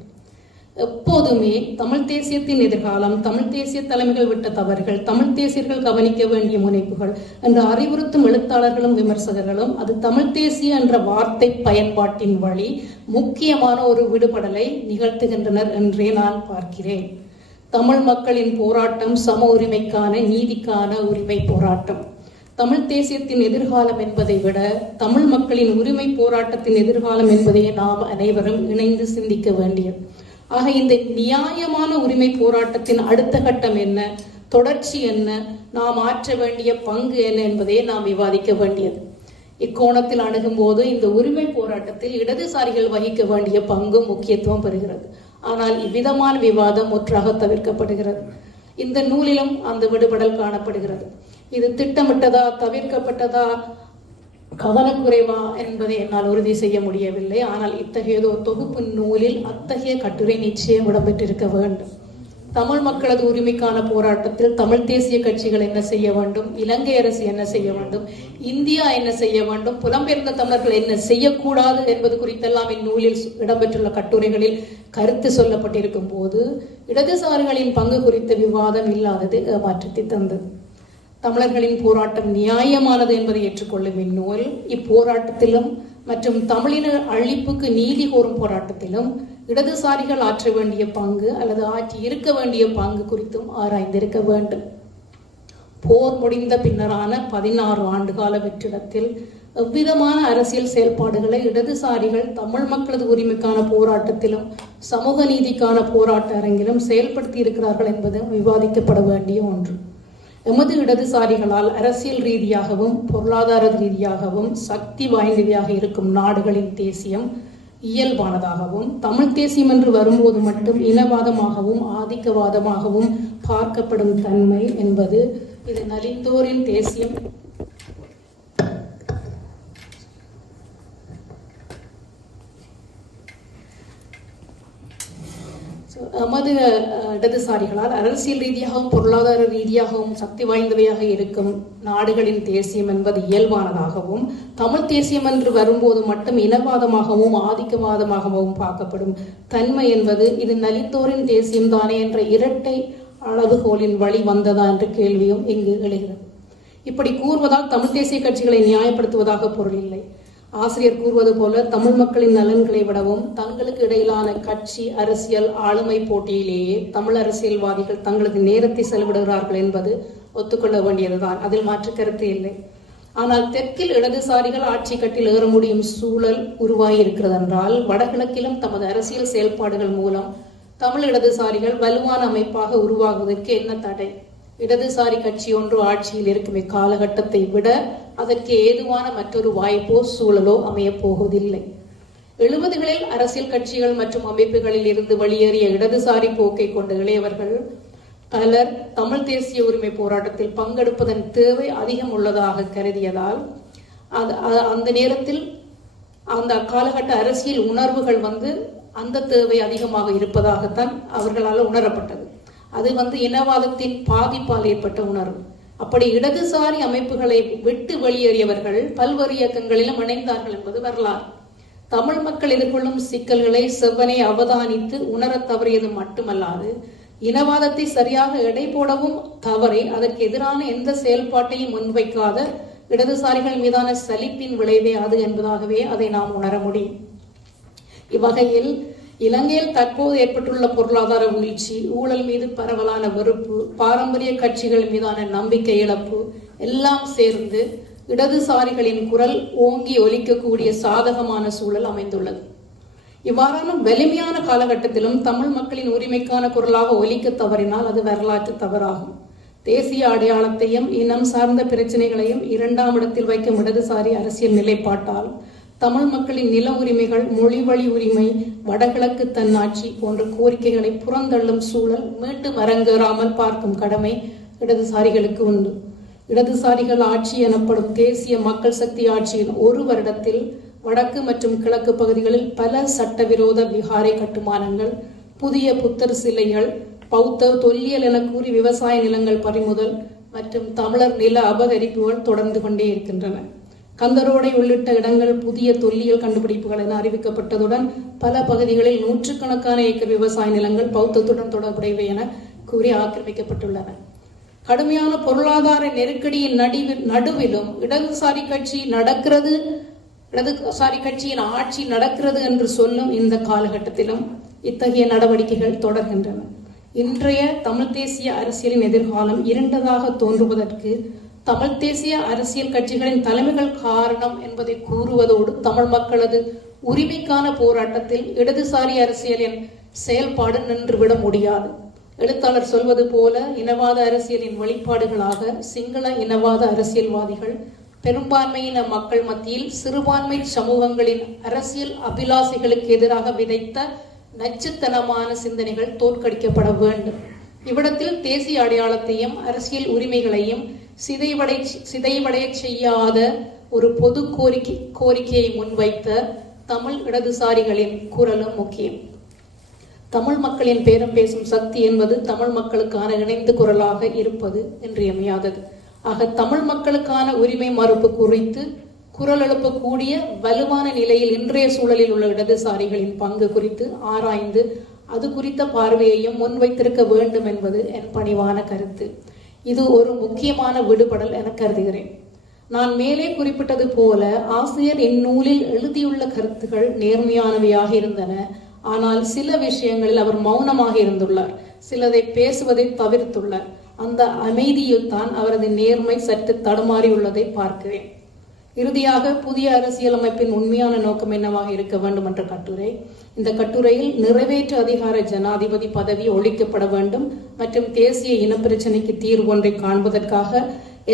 எப்போதுமே தமிழ் தேசியத்தின் எதிர்காலம், தமிழ் தேசிய தலைமைகள் விட்ட தவறுகள், தமிழ் தேசியர்கள் கவனிக்க வேண்டிய முனைப்புகள் என்று அறிவுறுத்தும் எழுத்தாளர்களும் விமர்சகர்களும் அது தமிழ் தேசிய என்ற வார்த்தை பயன்பாட்டின் வழி முக்கியமான ஒரு விடுபடலை நிகழ்த்துகின்றனர் என்றே நான் பார்க்கிறேன். தமிழ் மக்களின் போராட்டம் சம உரிமைக்கான, நீதிக்கான உரிமை போராட்டம். தமிழ் தேசியத்தின் எதிர்காலம் என்பதை விட தமிழ் மக்களின் உரிமை போராட்டத்தின் எதிர்காலம் என்பதையே நாம் அனைவரும் இணைந்து சிந்திக்க வேண்டியது. ஆக இந்த நியாயமான உரிமை போராட்டத்தின் அடுத்த கட்டம் என்ன, தொடர்ச்சி என்ன, நாம் ஆற்ற வேண்டிய பங்கு என்ன என்பதையே நாம் விவாதிக்க வேண்டியது. இக்கோணத்தில் அணுகும் போது இந்த உரிமை போராட்டத்தில் இடதுசாரிகள் வகிக்க வேண்டிய பங்கும் முக்கியத்துவம் பெறுகிறது. ஆனால் இவ்விதமான விவாதம் முற்றாக தவிர்க்கப்படுகிறது. இந்த நூலிலும் அந்த விடுபடல் காணப்படுகிறது. இது திட்டமிட்டதா, தவிர்க்கப்பட்டதா, கவனக்குறைவா என்பதை என்னால் உறுதி செய்ய முடியவில்லை. ஆனால் இத்தகையதோ தொகுப்பு நூலில் அத்தகைய கட்டுரை நிச்சயம் இடம்பெற்றிருக்க வேண்டும். தமிழ் மக்களது உரிமைக்கான போராட்டத்தில் தமிழ் தேசிய கட்சிகள் என்ன செய்ய வேண்டும், இலங்கை அரசு என்ன செய்ய வேண்டும், இந்தியா என்ன செய்ய வேண்டும், புலம்பெயர்ந்த தமிழர்கள் என்ன செய்யக்கூடாது என்பது குறித்தெல்லாம் இந்நூலில் இடம்பெற்றுள்ள கட்டுரைகளில் கருத்து சொல்லப்பட்டிருக்கும் போது இடதுசாரிகளின் பங்கு குறித்த விவாதம் இல்லாதது ஏமாற்றத்தை தந்தது. தமிழர்களின் போராட்டம் நியாயமானது என்பதை ஏற்றுக்கொள்ளும் இந்நூல் இப்போராட்டத்திலும் மற்றும் தமிழின அழிப்புக்கு நீதி கோரும் போராட்டத்திலும் இடதுசாரிகள் ஆற்ற வேண்டிய பங்கு அல்லது ஆற்றி இருக்க வேண்டிய பங்கு குறித்தும் ஆராய்ந்திருக்க வேண்டும். போர் முடிந்த பின்னரான 16 ஆண்டுகால வெற்றிடத்தில் எவ்விதமான அரசியல் செயல்பாடுகளை இடதுசாரிகள் தமிழ் மக்களது உரிமைக்கான போராட்டத்திலும் சமூக நீதிக்கான போராட்ட அரங்கிலும் செயல்படுத்தி இருக்கிறார்கள் என்பது விவாதிக்கப்பட வேண்டிய ஒன்று. எமது இடதுசாரிகளால் அரசியல் ரீதியாகவும் பொருளாதார ரீதியாகவும் சக்தி வாய்ந்தவையாக இருக்கும் நாடுகளின் தேசியம் இயல்பானதாகவும் தமிழ் தேசியம் என்று வரும்போது மட்டும் இனவாதமாகவும் ஆதிக்கவாதமாகவும் பார்க்கப்படும் தன்மை என்பது இது நலிந்தோரின் தேசியம் எமது இடதுசாரிகளால் அரசியல் ரீதியாகவும் பொருளாதார ரீதியாகவும் சக்தி வாய்ந்தவையாக இருக்கும் நாடுகளின் தேசியம் என்பது இயல்பானதாகவும் தமிழ் தேசியம் என்று வரும்போது மட்டும் இனவாதமாகவும் ஆதிக்கவாதமாகவும் பார்க்கப்படும் தன்மை என்பது இது நலிந்தோரின் தேசியம் தானே என்ற இரட்டை அளவுகோலின் வழி வந்ததா என்ற கேள்வியும் இங்கு எழுகிறது. இப்படி கூறுவதால் தமிழ் தேசிய கட்சிகளை நியாயப்படுத்துவதாக பொருள் இல்லை. ஆசிரியர் கூறுவது போல தமிழ் மக்களின் நலன்களை விடவும் தங்களுக்கு இடையிலான கட்சி அரசியல் ஆளுமை போட்டியிலேயே தமிழ் அரசியல்வாதிகள் தங்களது நேரத்தை செலவிடுகிறார்கள் என்பது ஒத்துக்கொள்ள வேண்டியதுதான். அதில் மாற்று கருத்து இல்லை. ஆனால் தெற்கில் இடதுசாரிகள் ஆட்சி கட்டில் ஏற முடியும் சூழல் உருவாகி இருக்கிறது என்றால் வடகிழக்கிலும் தமது அரசியல் செயல்பாடுகள் மூலம் தமிழ் இடதுசாரிகள் வலுவான அமைப்பாக உருவாகுவதற்கு என்ன தடை? இடதுசாரி கட்சி ஒன்று ஆட்சியில் இருக்கும் இக்காலகட்டத்தை விட அதற்கு ஏதுவான மற்றொரு வாய்ப்போ சூழலோ அமையப் போவதில்லை. 70களில் அரசியல் கட்சிகள் மற்றும் அமைப்புகளில் இருந்து வெளியேறிய இடதுசாரி போக்கை கொண்ட இளையவர்கள் பலர் தமிழ் தேசிய உரிமை போராட்டத்தில் பங்கெடுப்பதன் தேவை அதிகம் உள்ளதாக கருதியதால் அந்த நேரத்தில் அந்த காலகட்ட அரசியல் உணர்வுகள் அந்த தேவை அதிகமாக இருப்பதாகத்தான் அவர்களால் உணரப்பட்டது. அது இனவாதத்தின் பாதிப்பால் ஏற்பட்ட உணர்வு. அப்படி இடதுசாரி அமைப்புகளை விட்டு வெளியேறியவர்கள் பல்வேறு இயக்கங்களிலும் இணைந்தார்கள் என்பது வரலாறு. தமிழ் மக்கள் எதிர்கொள்ளும் சிக்கல்களை செவ்வனை அவதானித்து உணரத் தவறியது மட்டுமல்லாது இனவாதத்தை சரியாக எடை போடவும் தவறி அதற்கு எதிரான எந்த செயல்பாட்டையும் முன்வைக்காத இடதுசாரிகள் மீதான சலிப்பின் விளைவே அது என்பதாகவே அதை நாம் உணர முடியும். இவ்வகையில் இலங்கையில் தற்போது ஏற்பட்டுள்ள பொருளாதார வீழ்ச்சி, ஊழல் மீது பரவலான வெறுப்பு, பாரம்பரிய கட்சிகள் மீதான நம்பிக்கை இழப்பு எல்லாம் சேர்ந்து இடதுசாரிகளின் குரல் ஓங்கி ஒலிக்கக்கூடிய சாதகமான சூழல் அமைந்துள்ளது. இவ்வாறான வலிமையான காலகட்டத்திலும் தமிழ் மக்களின் உரிமைக்கான குரலாக ஒலிக்க தவறினால் அது வரலாற்று தவறாகும். தேசிய அடையாளத்தையும் இனம் சார்ந்த பிரச்சனைகளையும் 2ஆம் இடத்தில் வைக்கும் இடதுசாரி அரசியல் நிலைப்பாட்டால் தமிழ் மக்களின் நில உரிமைகள், மொழி வழி உரிமை, வடகிழக்கு தன்னாட்சி போன்ற கோரிக்கைகளை புறந்தள்ளும் சூழல் மீண்டும் அரங்கேறாமல் பார்க்கும் கடமை இடதுசாரிகளுக்கு உண்டு. இடதுசாரிகள் ஆட்சி எனப்படும் தேசிய மக்கள் சக்தி ஆட்சியின் 1 வருடத்தில் வடக்கு மற்றும் கிழக்கு பகுதிகளில் பல சட்டவிரோத விகாரை கட்டுமானங்கள், புதிய புத்தர் சிலைகள், பௌத்த தொல்லியல் என கூறி விவசாய நிலங்கள் பறிமுதல் மற்றும் தமிழர் நில அபகரிப்புகள் தொடர்ந்து கொண்டே இருக்கின்றன. கந்தரோடை உள்ளிட்ட இடங்கள் புதிய தொல்லியல் கண்டுபிடிப்புகள் என அறிவிக்கப்பட்டதுடன் பல பகுதிகளில் நூற்றுக்கணக்கான ஏக்கர் விவசாய நிலங்கள் பௌத்தத்துடன் தொடர்புடையவை என கூறி ஆக்கிரமிக்கப்பட்டுள்ளன. கடுமையான பொருளாதார நெருக்கடியின் நடுவிலும் இடதுசாரி கட்சியின் ஆட்சி நடக்கிறது என்று சொல்லும் இந்த காலகட்டத்திலும் இத்தகைய நடவடிக்கைகள் தொடர்கின்றன. இன்றைய தமிழ் தேசிய அரசியலின் எதிர்காலம் இருண்டதாக தோன்றுவதற்கு தமிழ் தேசிய அரசியல் கட்சிகளின் தலைமைகள் காரணம் என்பதை கூறுவதோடு தமிழ் மக்களது உரிமைக்கான போராட்டத்தில் இடதுசாரி அரசியலின் செயல்பாடு நின்றுவிட முடியாது. எழுத்தாளர் சொல்வது போல இனவாத அரசியலின் வெளிப்பாடுகளாக சிங்கள இனவாத அரசியல்வாதிகள் பெரும்பான்மையின மக்கள் மத்தியில் சிறுபான்மை சமூகங்களின் அரசியல் அபிலாசைகளுக்கு எதிராக விதைத்த நச்சுத்தனமான சிந்தனைகள் தோற்கடிக்கப்பட வேண்டும். இவ்விடத்தில் தேசிய அடையாளத்தையும் அரசியல் உரிமைகளையும் சிதைவடைய செய்யாத ஒரு பொது கோரிக்கையை முன்வைத்த தமிழ் இடதுசாரிகளின் குரலும் முக்கியம். தமிழ் மக்களின் பேரம் பேசும் சக்தி என்பது தமிழ் மக்களுக்கான இணைந்த குரலாக இருப்பது இன்றியமையாதது. ஆக தமிழ் மக்களுக்கான உரிமை மறுப்பு குறித்து குரல் எழுப்பக்கூடிய வலுவான நிலையில் இன்றைய சூழலில் உள்ள இடதுசாரிகளின் பங்கு குறித்து ஆராய்ந்து அது குறித்த பார்வையையும் முன்வைத்திருக்க வேண்டும் என்பது என் பணிவான கருத்து. இது ஒரு முக்கியமான விடுபடல் என கருதுகிறேன். நான் மேலே குறிப்பிட்டது போல ஆசிரியர் இந்நூலில் எழுதியுள்ள கருத்துக்கள் நேர்மையானவையாக இருந்தன. ஆனால் சில விஷயங்களில் அவர் மௌனமாக இருந்துள்ளார், சிலதை பேசுவதை தவிர்த்துள்ளார். அந்த அமைதியில் தான் அவரது நேர்மை சற்று தடுமாறியுள்ளதை பார்க்கிறேன். இறுதியாக புதிய அரசியலமைப்பின் உண்மையான நோக்கம் என்னவாக இருக்க வேண்டும் என்ற கட்டுரை. இந்த கட்டுரையில் நிறைவேற்று அதிகார ஜனாதிபதி பதவி ஒழிக்கப்பட வேண்டும் மற்றும் தேசிய இனப்பிரச்சனைக்கு தீர்வு ஒன்றை காண்பதற்காக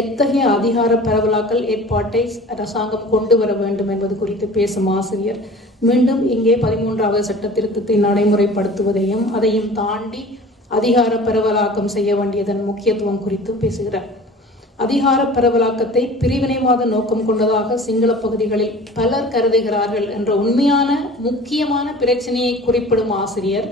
எத்தகைய அதிகார பரவலாக்கல் ஏற்பாட்டை அரசாங்கம் கொண்டு வர வேண்டும் என்பது குறித்து பேசும் ஆசிரியர் மீண்டும் இங்கே 13வது சட்ட திருத்தத்தை நடைமுறைப்படுத்துவதையும் அதையும் தாண்டி அதிகார பரவலாக்கம் செய்ய வேண்டியதன் முக்கியத்துவம் குறித்தும் பேசுகிறார். அதிகார பரவலாக்கத்தை பிரிவினைவாத நோக்கம் கொண்டதாக சிங்கள பகுதிகளில் பலர் கருதுகிறார்கள் என்ற உண்மையான முக்கியமான பிரச்சனையை குறிப்பிடும் ஆசிரியர்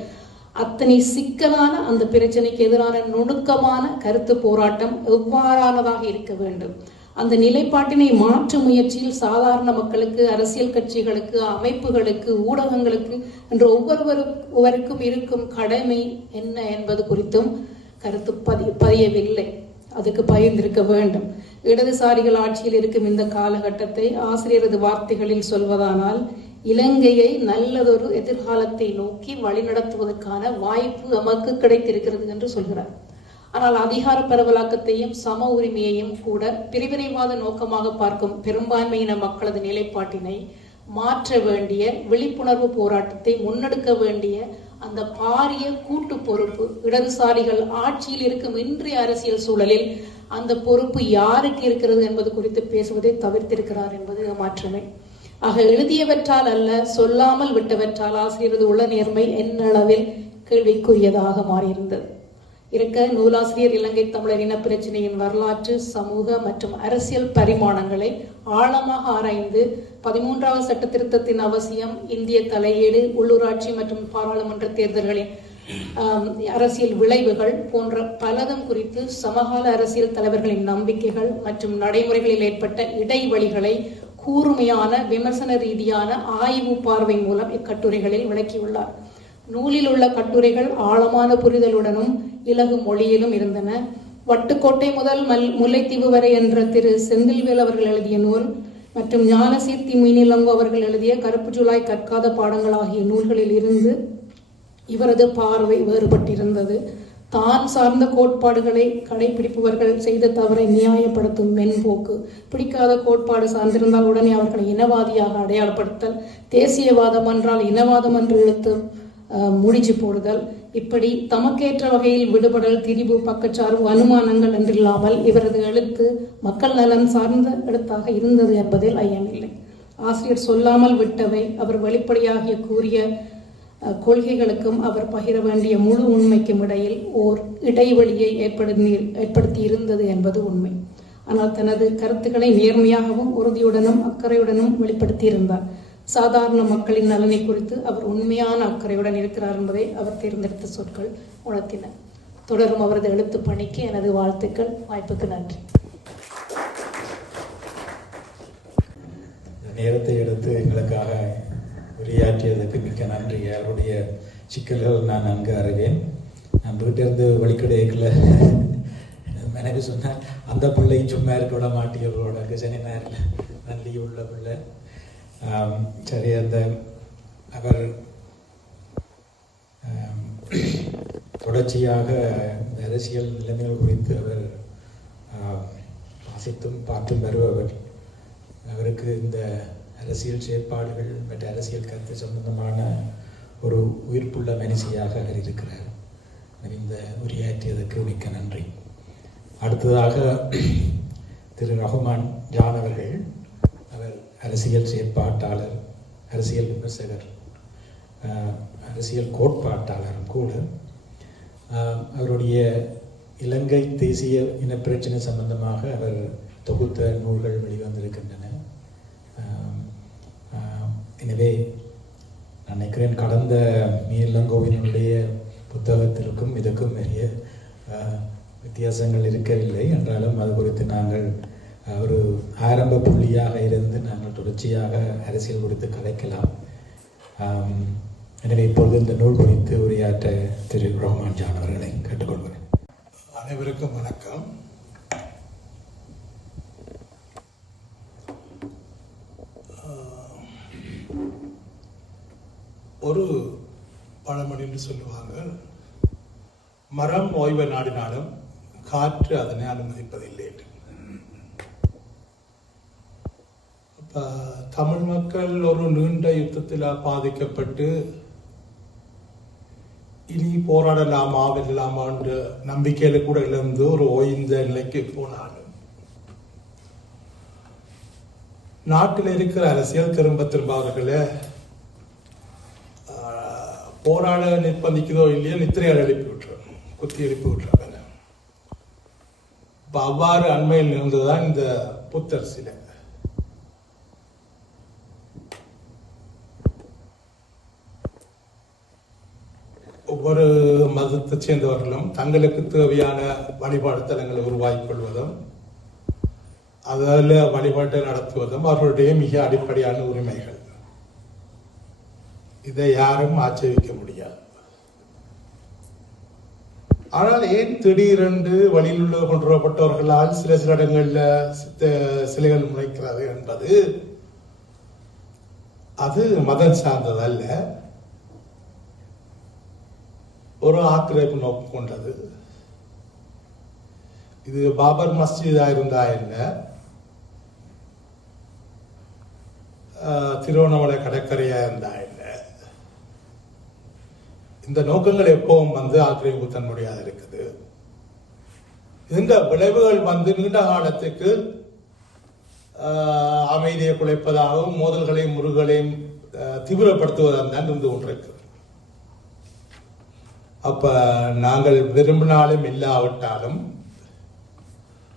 அத்தனை சிக்கலான அந்த பிரச்சனைக்கு எதிரான நுணுக்கமான கருத்து போராட்டம் எவ்வாறானதாக இருக்க வேண்டும், அந்த நிலைப்பாட்டினை மாற்றும் முயற்சியில் சாதாரண மக்களுக்கு, அரசியல் கட்சிகளுக்கு, அமைப்புகளுக்கு, ஊடகங்களுக்கு என்று ஒவ்வொருவருக்கும் இருக்கும் கடமை என்ன என்பது குறித்தும் கருத்து பதியவில்லை. அதுக்கு பயந்திருக்க வேண்டும். இடதுசாரிகள் ஆட்சியில் இருக்கும் இந்த காலகட்டத்தை ஆசிரியரது வார்த்தைகளில் சொல்வதானால் இலங்கையை நல்லதொரு எதிர்காலத்தை நோக்கி வழிநடத்துவதற்கான வாய்ப்பு நமக்கு கிடைத்திருக்கிறது என்று சொல்கிறார். ஆனால் அதிகார பரவலாக்கத்தையும் சம உரிமையையும் கூட பிரிவினைவாத நோக்கமாக பார்க்கும் பெரும்பான்மையின மக்களது நிலைப்பாட்டினை மாற்ற வேண்டிய விழிப்புணர்வு போராட்டத்தை முன்னெடுக்க வேண்டிய அந்த பாரிய கூட்டு பொறுப்பு இடதுசாரிகள் ஆட்சியில் இருக்கும் இன்றைய அரசியல் சூழலில் அந்த பொறுப்பு யாருக்கு இருக்கிறது என்பது குறித்து பேசுவதை தவிர்த்திருக்கிறார் என்பது மாற்றமே. ஆக எழுதியவற்றால் அல்ல, சொல்லாமல் விட்டவற்றால் ஆசிரியரது உள்ள நேர்மை என்னளவில் கேள்விக்குரியதாக மாறியிருந்தது. நூலாசிரியர் இலங்கை தமிழர் இன பிரச்சனையின் வரலாற்று, சமூக மற்றும் அரசியல் பரிமாணங்களை ஆழமாக ஆராய்ந்து 13வது சட்ட திருத்தத்தின் அவசியம், இந்திய தலையீடு, உள்ளூராட்சி மற்றும் பாராளுமன்ற தேர்தல்களின் அரசியல் விளைவுகள் போன்ற பலதும் குறித்து சமகால அரசியல் தலைவர்களின் நம்பிக்கைகள் மற்றும் நடைமுறைகளில் ஏற்பட்ட இடைவெளிகளை கூர்மையான விமர்சன ரீதியான ஆய்வு பார்வை மூலம் இக்கட்டுரைகளில் விளக்கியுள்ளார். நூலில் உள்ள கட்டுரைகள் ஆழமான புரிதலுடனும் இலகு மொழியிலும் இருந்தன. வட்டுக்கோட்டை முதல் முல்லைத்தீவு வரை என்ற திரு செந்தில்வேல் அவர்கள் எழுதிய நூல் மற்றும் ஞானசீர்த்தி மீனிலங்கோ அவர்கள் எழுதிய கருப்பு ஜூலாய் கற்காத பாடங்கள் ஆகிய நூல்களில் இருந்து இவரது பார்வை வேறுபட்டிருந்தது. தான் சார்ந்த கோட்பாடுகளை கடைபிடிப்பவர்கள் செய்த தவறை நியாயப்படுத்தும் மென்போக்கு, பிடிக்காத கோட்பாடு சார்ந்திருந்தால் உடனே அவர்களை இனவாதியாக அடையாளப்படுத்தல், தேசியவாதம் என்றால் இனவாதம் என்று இழுத்து முடிச்சு போடுதல், இப்படி தமக்கேற்ற வகையில் விடுபடல், திரிபு, பக்கச்சார்பு, அனுமானங்கள் என்றில்லாமல் இவரது எழுத்து மக்கள் நலன் சார்ந்த எழுத்தாக இருந்தது என்பதில் ஐயமில்லை. ஆசிரியர் சொல்லாமல் விட்டவை அவர் வெளிப்படையாக கூறிய கொள்கைகளுக்கும் அவர் பகிர வேண்டிய முழு உண்மைக்கும் இடையில் ஓர் இடைவெளியை ஏற்படுத்தி இருந்தது என்பது உண்மை. ஆனால் தனது கருத்துக்களை நேர்மையாகவும் உறுதியுடனும் அக்கறையுடனும் வெளிப்படுத்தி இருந்தார். சாதாரண மக்களின் நலனை குறித்து அவர் உண்மையான அக்கறையுடன் இருக்கிறார் என்பதை அவர் தேர்ந்தெடுத்த சொற்கள் உணர்த்தின. தொடரும் அவரது எழுத்து பணிக்கு எனது வாழ்த்துக்கள். வாய்ப்புக்கு நன்றி. நேரத்தை எடுத்து எங்களுக்காக உரையாற்றியதுக்கு மிக்க நன்றி. அவருடைய சிக்கல்கள் நான் நன்கு அறிவேன். நான் வீட்டிலிருந்து வழிக்கடையில் எனக்கு சொன்னேன், அந்த பிள்ளையும் சும்மா இருக்க விட மாட்டியவர்களோட சனி நேரில் நல்லி உள்ள பிள்ளை. சரி, அந்த அவர் தொடர்ச்சியாக அரசியல் நிலைமைகள் குறித்து அவர் வாசித்தும் பார்த்தும் வருபவர். அவருக்கு இந்த அரசியல் செயற்பாடுகள் மற்ற அரசியல் கருத்து சம்பந்தமான ஒரு உயிர்ப்புள்ள மனுஷியாக அவர் இருக்கிறார். இந்த உரையாற்றியதற்கு மிக்க நன்றி. அடுத்ததாக திரு ரஹ்மான் ஜான் அவர்கள். அவர் அரசியல் செயற்பாட்டாளர், அரசியல் விமர்சகர், அரசியல் கோட்பாட்டாளரும் கூட. அவருடைய இலங்கை தேசிய இனப்பிரச்சனை சம்பந்தமாக அவர் தொகுத்த நூல்கள் வெளிவந்திருக்கின்றன. எனவே நான் நினைக்கிறேன் கடந்த மீளங்கோவினுடைய புத்தகத்திற்கும் இதுக்கும் நிறைய வித்தியாசங்கள் இருக்கவில்லை என்றாலும் அது குறித்து நாங்கள் ஒரு ஆரம்ப புள்ளியாக இருந்து நாங்கள் தொடர்ச்சியாக அரசியல் குறித்து கதைக்கலாம். எனவே இப்பொழுது இந்த நூல் குறித்து உரையாற்ற திரு ரஹ்மான் ஜான் அவர்களை கேட்டுக்கொள்கிறேன். அனைவருக்கும் வணக்கம். ஒரு பழமொழி என்று சொல்லுவாங்க, மரம் ஓய்வை நாடினாலும் காற்று அதனை அனுமதிப்பதில்லை. அப்ப தமிழ் மக்கள் ஒரு நீண்ட யுத்தத்தில் பாதிக்கப்பட்டு இனி போராடலாமா வெல்லலாமா என்ற நம்பிக்கையில கூட இழந்து ஒரு ஓய்ந்த நிலைக்கு போனாலும் நாட்டில் இருக்கிற அரசியல் திரும்ப திரும்ப அவர்களை போராட நிர்பந்திக்குதோ இல்லையோ நித்திரையால் எழுப்பி விட்டுறோம், குத்தி எழுப்பி விட்டுறாங்க. அவ்வாறு அண்மையில் நிகழ்ந்ததுதான் இந்த புத்தர் சிலை. ஒவ்வொரு மதத்தை சேர்ந்தவர்களும் தங்களுக்கு தேவையான வழிபாடு தலங்களை உருவாக்கிக் கொள்வதும் அதில் வழிபாட்டை நடத்துவதும் அவர்களுடைய மிக அடிப்படையான உரிமைகள். இதை யாரும் ஆட்சேபிக்க முடியாது. ஆனால் ஏன் திடீரென்று வழியில் உள்ள கொண்டு வரப்பட்டவர்களால் சில இடங்கள்ல சிலைகள் முளைக்கிறது என்பது அது மதம் சார்ந்ததல்ல, ஒரு ஆக்கிரமிப்பு நோக்கம் கொண்டது. இது பாபர் மஸ்ஜிதா இருந்தா என்ன, திருவண்ணாமலை கடற்கரையா இருந்தா என்ன, இந்த நோக்கங்கள் எப்பவும் ஆக்கிரமிப்பு தன்மையாக இருக்குது. இந்த விளைவுகள் நீண்ட காலத்துக்கு அமைதியை குலைப்பதாகவும் மோதல்களையும் முருகளையும் தீவிரப்படுத்துவதாக தான் இருந்து கொண்டிருக்கு. அப்ப நாங்கள் விரும்பினாலும் இல்லாவிட்டாலும்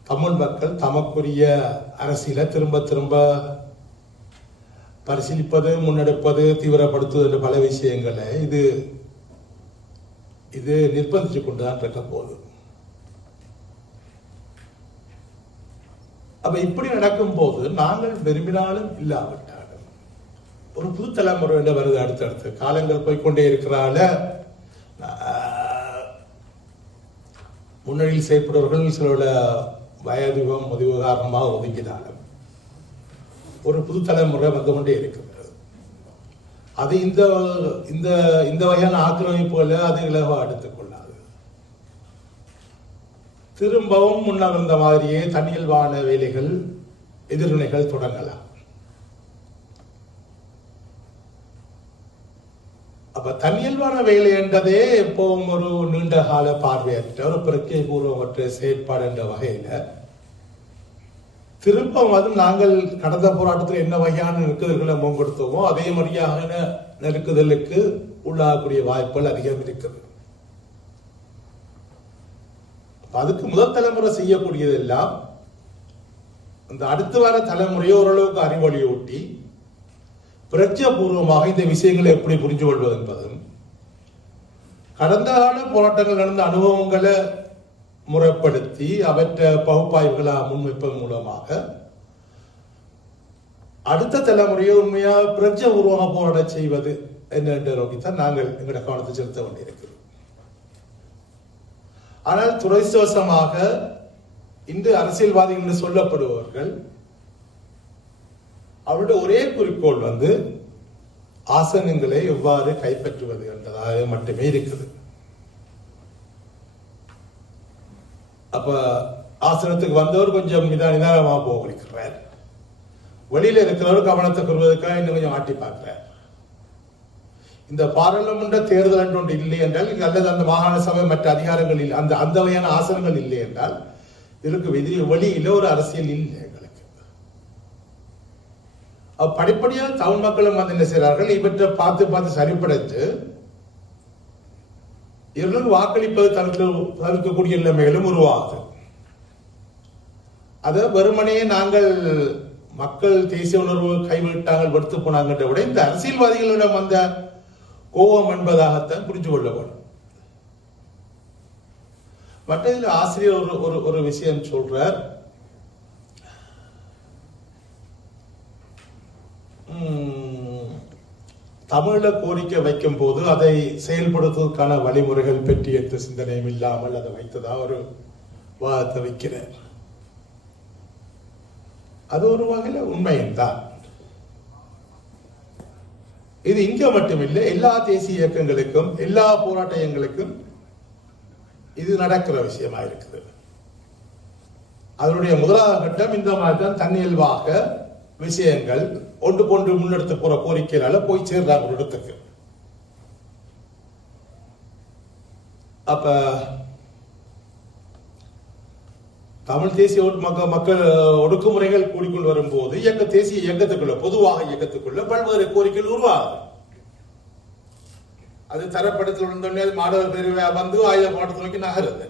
தமிழ் மக்கள் தமக்குரிய அரசியலை திரும்ப திரும்ப பரிசீலிப்பது, முன்னெடுப்பது, தீவிரப்படுத்துவது என்ற பல விஷயங்களை இது நிர்பந்திச்சு கொண்டுதான் இருக்க போகுது. அப்ப இப்படி நடக்கும் போது நாங்கள் விரும்பினாலும் இல்லாவிட்டாலும் ஒரு புது தலைமுறை வருது. அடுத்தடுத்து காலங்கள் போய்கொண்டே இருக்கிறால முன்னணியில் செயற்படுவர்கள் சிலோட வயதுகம் முதிவு காரணமாக ஒதுங்கினாலும் ஒரு புது தலைமுறை வந்து கொண்டே இருக்கிறது. அது இந்த வகையான ஆக்கிரமிப்புகளை அது இலவா எடுத்துக்கொள்ளாது. திரும்பவும் முன்னர் இருந்த மாதிரியே தனியல்வான வேலைகள், எதிர்வினைகள் தொடங்கலாம். அப்ப தனியல்வான வேலை என்றதே எப்பவும் ஒரு நீண்ட கால பார்வையற்ற ஒரு பிரத்யேக பூர்வமற்ற செயற்பாடு என்ற வகையில திரும்ப நாங்கள் கடந்த போராட்டத்தில் என்ன வகையான நெருக்குதல்களை முன்கொடுத்தோமோ அதே மாதிரியான நெருக்குதலுக்கு உள்ளாகக்கூடிய வாய்ப்புகள் அதிகம் இருக்குது. அதுக்கு முதல் தலைமுறை செய்யக்கூடியதெல்லாம் அந்த அடுத்து வர தலைமுறையை ஓரளவுக்கு அறிவொளியூட்டி பிரத்யபூர்வமாக இந்த விஷயங்களை எப்படி புரிஞ்சு கொள்வது என்பதும், கடந்த கால போராட்டங்கள் நடந்த அனுபவங்களை முறைப்படுத்தி அவற்றை பகுப்பாய்வுகளாக முன்வைப்பதன் மூலமாக அடுத்த தலைமுறையை உண்மையா பிரத்யபூர்வமாக போராட செய்வது என்ற நோக்கித்தான் நாங்கள் எங்களுடைய கவனத்தை செலுத்த வேண்டியிருக்கிறோம். ஆனால் துரதிர்ஷ்டவசமாக இன்று அரசியல்வாதிகள் என்று சொல்லப்படுபவர்கள் அவருடைய ஒரே குறிக்கோள் ஆசனங்களை எவ்வாறு கைப்பற்றுவது என்பதாக மட்டுமே இருக்குது. அப்ப ஆசனத்துக்கு வந்தவர் கொஞ்சம் நிதானமாக போகிறார். வெளியில இருக்கிறவர் கவனத்தை கொள்வதற்காக இன்னும் கொஞ்சம் ஆட்டி பார்க்கிறார். இந்த பாராளுமன்ற தேர்தல் ஒன்று இல்லை என்றால் அல்லது அந்த மாகாண சபை மற்ற அதிகாரங்களில் அந்த வகையான ஆசனங்கள் இல்லை என்றால் இதற்கு வெளியில ஒரு அரசியல் இல்லை எங்களுக்கு. படிப்படியாக தமிழ் மக்களும் வந்து என்ன செய்கிறார்கள், இவற்றை பார்த்து சரிப்படுத்து இவர்கள் வாக்களிப்பது தவிர்க்கக்கூடிய நிலைமைகளும் உருவாகுது. அதை வெறுமனே நாங்கள் மக்கள் தேசிய உணர்வு கைவிட்டாங்கள் வெறுத்து போனாங்கன்ற விட இந்த அரசியல்வாதிகளிடம் வந்த கோபம் என்பதாகத்தான் புரிஞ்சு கொள்ள வேண்டும். மற்ற ஆசிரியர் ஒரு விஷயம் சொல்றார். தமிழ கோரிக்கை வைக்கும் போது அதை செயல்படுத்துவதற்கான வழிமுறைகள் பற்றி எந்த சிந்தனையும் இல்லாமல் அதை வைத்ததா ஒரு வாதத்தை வைக்கிறார். அது ஒரு வகையில் உண்மையும் தான். இது இங்க மட்டுமில்லை, எல்லா தேசிய இயக்கங்களுக்கும் எல்லா போராட்ட இயக்கங்களுக்கும் இது நடக்கிற விஷயமா இருக்குது. அதனுடைய முதலாவது கட்டம் இந்த மாதிரி தான் தன்னியல்பாக விஷயங்கள் ஒன்று கொண்டு முன்னெடுத்து போற கோரிக்கையால போய் சேர்றாங்க ஒரு இடத்துக்கு. அப்ப தமிழ் தேசிய மக்கள் ஒடுக்குமுறைகள் கூடிக்கொண்டு வரும்போது தேசிய இயக்கத்துக்குள்ள பொதுவாக இயக்கத்துக்குள்ள பல்வேறு கோரிக்கைகள் உருவாகுது. அது தரப்படுத்தல் உடனே மாணவர் பேரவை வந்து ஆயுத போராட்டத்தை நோக்கி நகருது.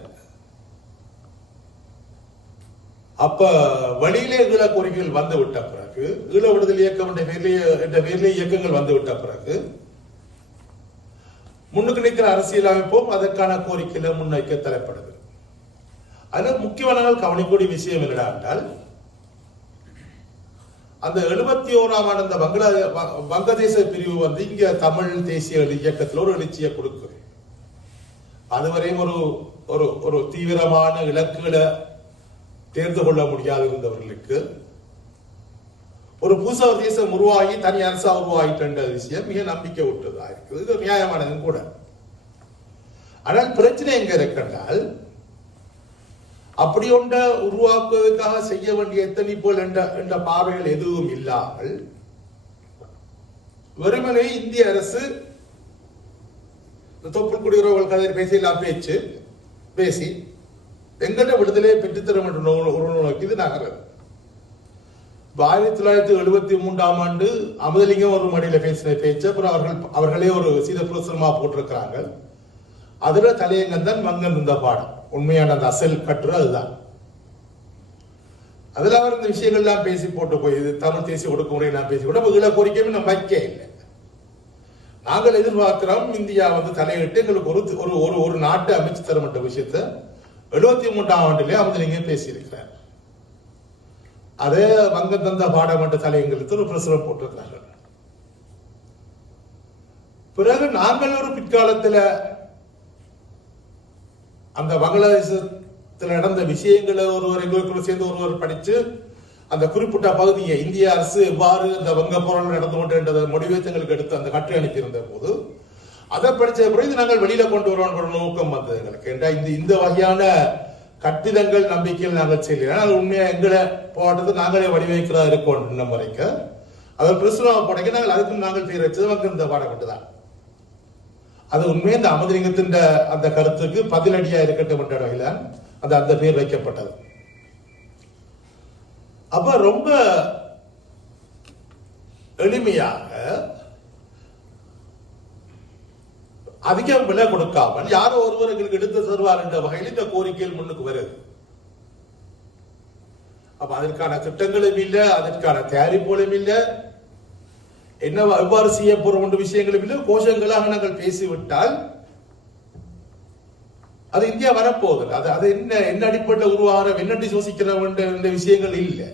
அப்ப வழியிலே ஈழ கோரிக்கைகள் வந்து விட்ட பிறகு, ஈழ விடுதலை இயக்கம் என்ற பேரிலே இயக்கங்கள் வந்து விட்ட பிறகு முன்னுக்கு நிற்கிற அரசியல் அமைப்பும் அதற்கான கோரிக்கையில முன்வைக்க தலைப்படுது. அதில் முக்கியமான கவனிக்கூடிய விஷயம் என்னடா என்றால், அந்த 71ஆம் ஆண்டு அந்த வங்கதேச பிரிவு வந்து இங்க தமிழ் தேசிய இயக்கத்தில் ஒரு எழுச்சியை கொடுக்குது. அதுவரையும் ஒரு தீவிரமான இலக்குகளை தேர்ந்து கொள்ள முடியாது இருந்தவர்களுக்கு ஒரு புதுசா தேசம் உருவாகி தனி அரசா உருவாகிட்ட விஷயம் மிக நம்பிக்கை விட்டதா இருக்குது. இது நியாயமானதும் கூட. ஆனால் பிரச்சனை எங்க இருக்கின்றால், அப்படி ஒன்றை உருவாக்குவதற்காக செய்ய வேண்டிய எத்தனைப்போல் என்ற பார்வைகள் எதுவும் இல்லாமல் வெறுமனே இந்திய அரசு தொப்புள் குடியுறவுகள் கதை பேசியெல்லாம் பேசி எங்கள்ட விடுதலையை பெற்றுத்தரும் என்ற நோக்கி இது நகரம். 1973ஆம் ஆண்டு அமுதலிங்கம் ஒரு மடியில பேசின பேச்சு, அப்புறம் அவர்களே ஒரு சீத பிரசுரமா போட்டிருக்கிறாங்க. அதுல தலையங்கம் தான் மங்கன் இருந்த பாடம். உண்மையான அந்த அசல் கட்டுரை அதுதான். அதுல அவர் இந்த விஷயங்கள்லாம் பேசி போட்டு போய் இது தமிழ் தேசிய ஒடுக்குமுறை நான் பேசி கூட ஈழ கோரிக்கையும் நம்ம வைக்க இல்லை. நாங்கள் எதிர்பார்க்கிறோம் இந்தியா வந்து தலையிட்டு எங்களுக்கு ஒரு நாட்டை அமைச்சு தரும் என்ற விஷயத்த 73ஆம் ஆண்டிலே அமுதலிங்கம் பேசியிருக்கிறார். அதே வங்க தந்த பாடம் என்ற தலையங்களுக்கு ஒரு பிரசுரம் போட்டிருக்கிறார்கள். பிறகு நாங்கள் ஒரு பிற்காலத்துல அந்த பங்களாதேசத்தில் நடந்த விஷயங்களை எங்களுக்குள்ள சேர்ந்து ஒருவர் படிச்சு அந்த குறிப்பிட்ட பகுதியை இந்திய அரசு எவ்வாறு அந்த வங்க போராட்டம் நடந்து கொண்டு முடிவெடுத்து எடுத்து அந்த கட்டுரை அனுப்பியிருந்த போது அதை படிச்ச பிறகு நாங்கள் வெளியில கொண்டு வரோம் நோக்கம் வந்தது எங்களுக்கு. ஏன்னா இந்த வகையான கட்டிடங்கள் நம்பிக்கையில் நாங்கள் செய்யலாம். அது உண்மையா எங்களை போராட்டத்தை நாங்களே வடிவமைக்கிறதா இருக்கோம் இன்னும் வரைக்கும். அதை பிரசுரமாக படைக்க நாங்கள் பேர் வச்சது வந்து இந்த பாடம் கொண்டுதான். அது உண்மையை இந்த அமுதலிங்கத்தின் அந்த கருத்துக்கு பதிலடியா இருக்கட்டும் என்ற வகையில அந்த பேர் வைக்கப்பட்டது. அப்ப ரொம்ப எளிமையாக அதிகம் விலை கொடுக்காமல் யாரோ ஒருவர் எங்களுக்கு எடுத்து தருவார் என்ற வகையில் இந்த கோரிக்கைகள் முன்னுக்கு வருது. அப்ப அதற்கான திட்டங்களும் இல்லை, அதற்கான தயாரிப்புகளும் இல்லை, என்ன எவ்வாறு செய்ய போறோம் என்ற விஷயங்களும் இல்லை. கோஷங்களாக நாங்கள் பேசிவிட்டால் அது இந்தியா வரப்போகுது. அது என்ன அடிப்பட்ட உருவாக என்னட்டி யோசிக்கிறோம் என்ற விஷயங்கள் இல்லை.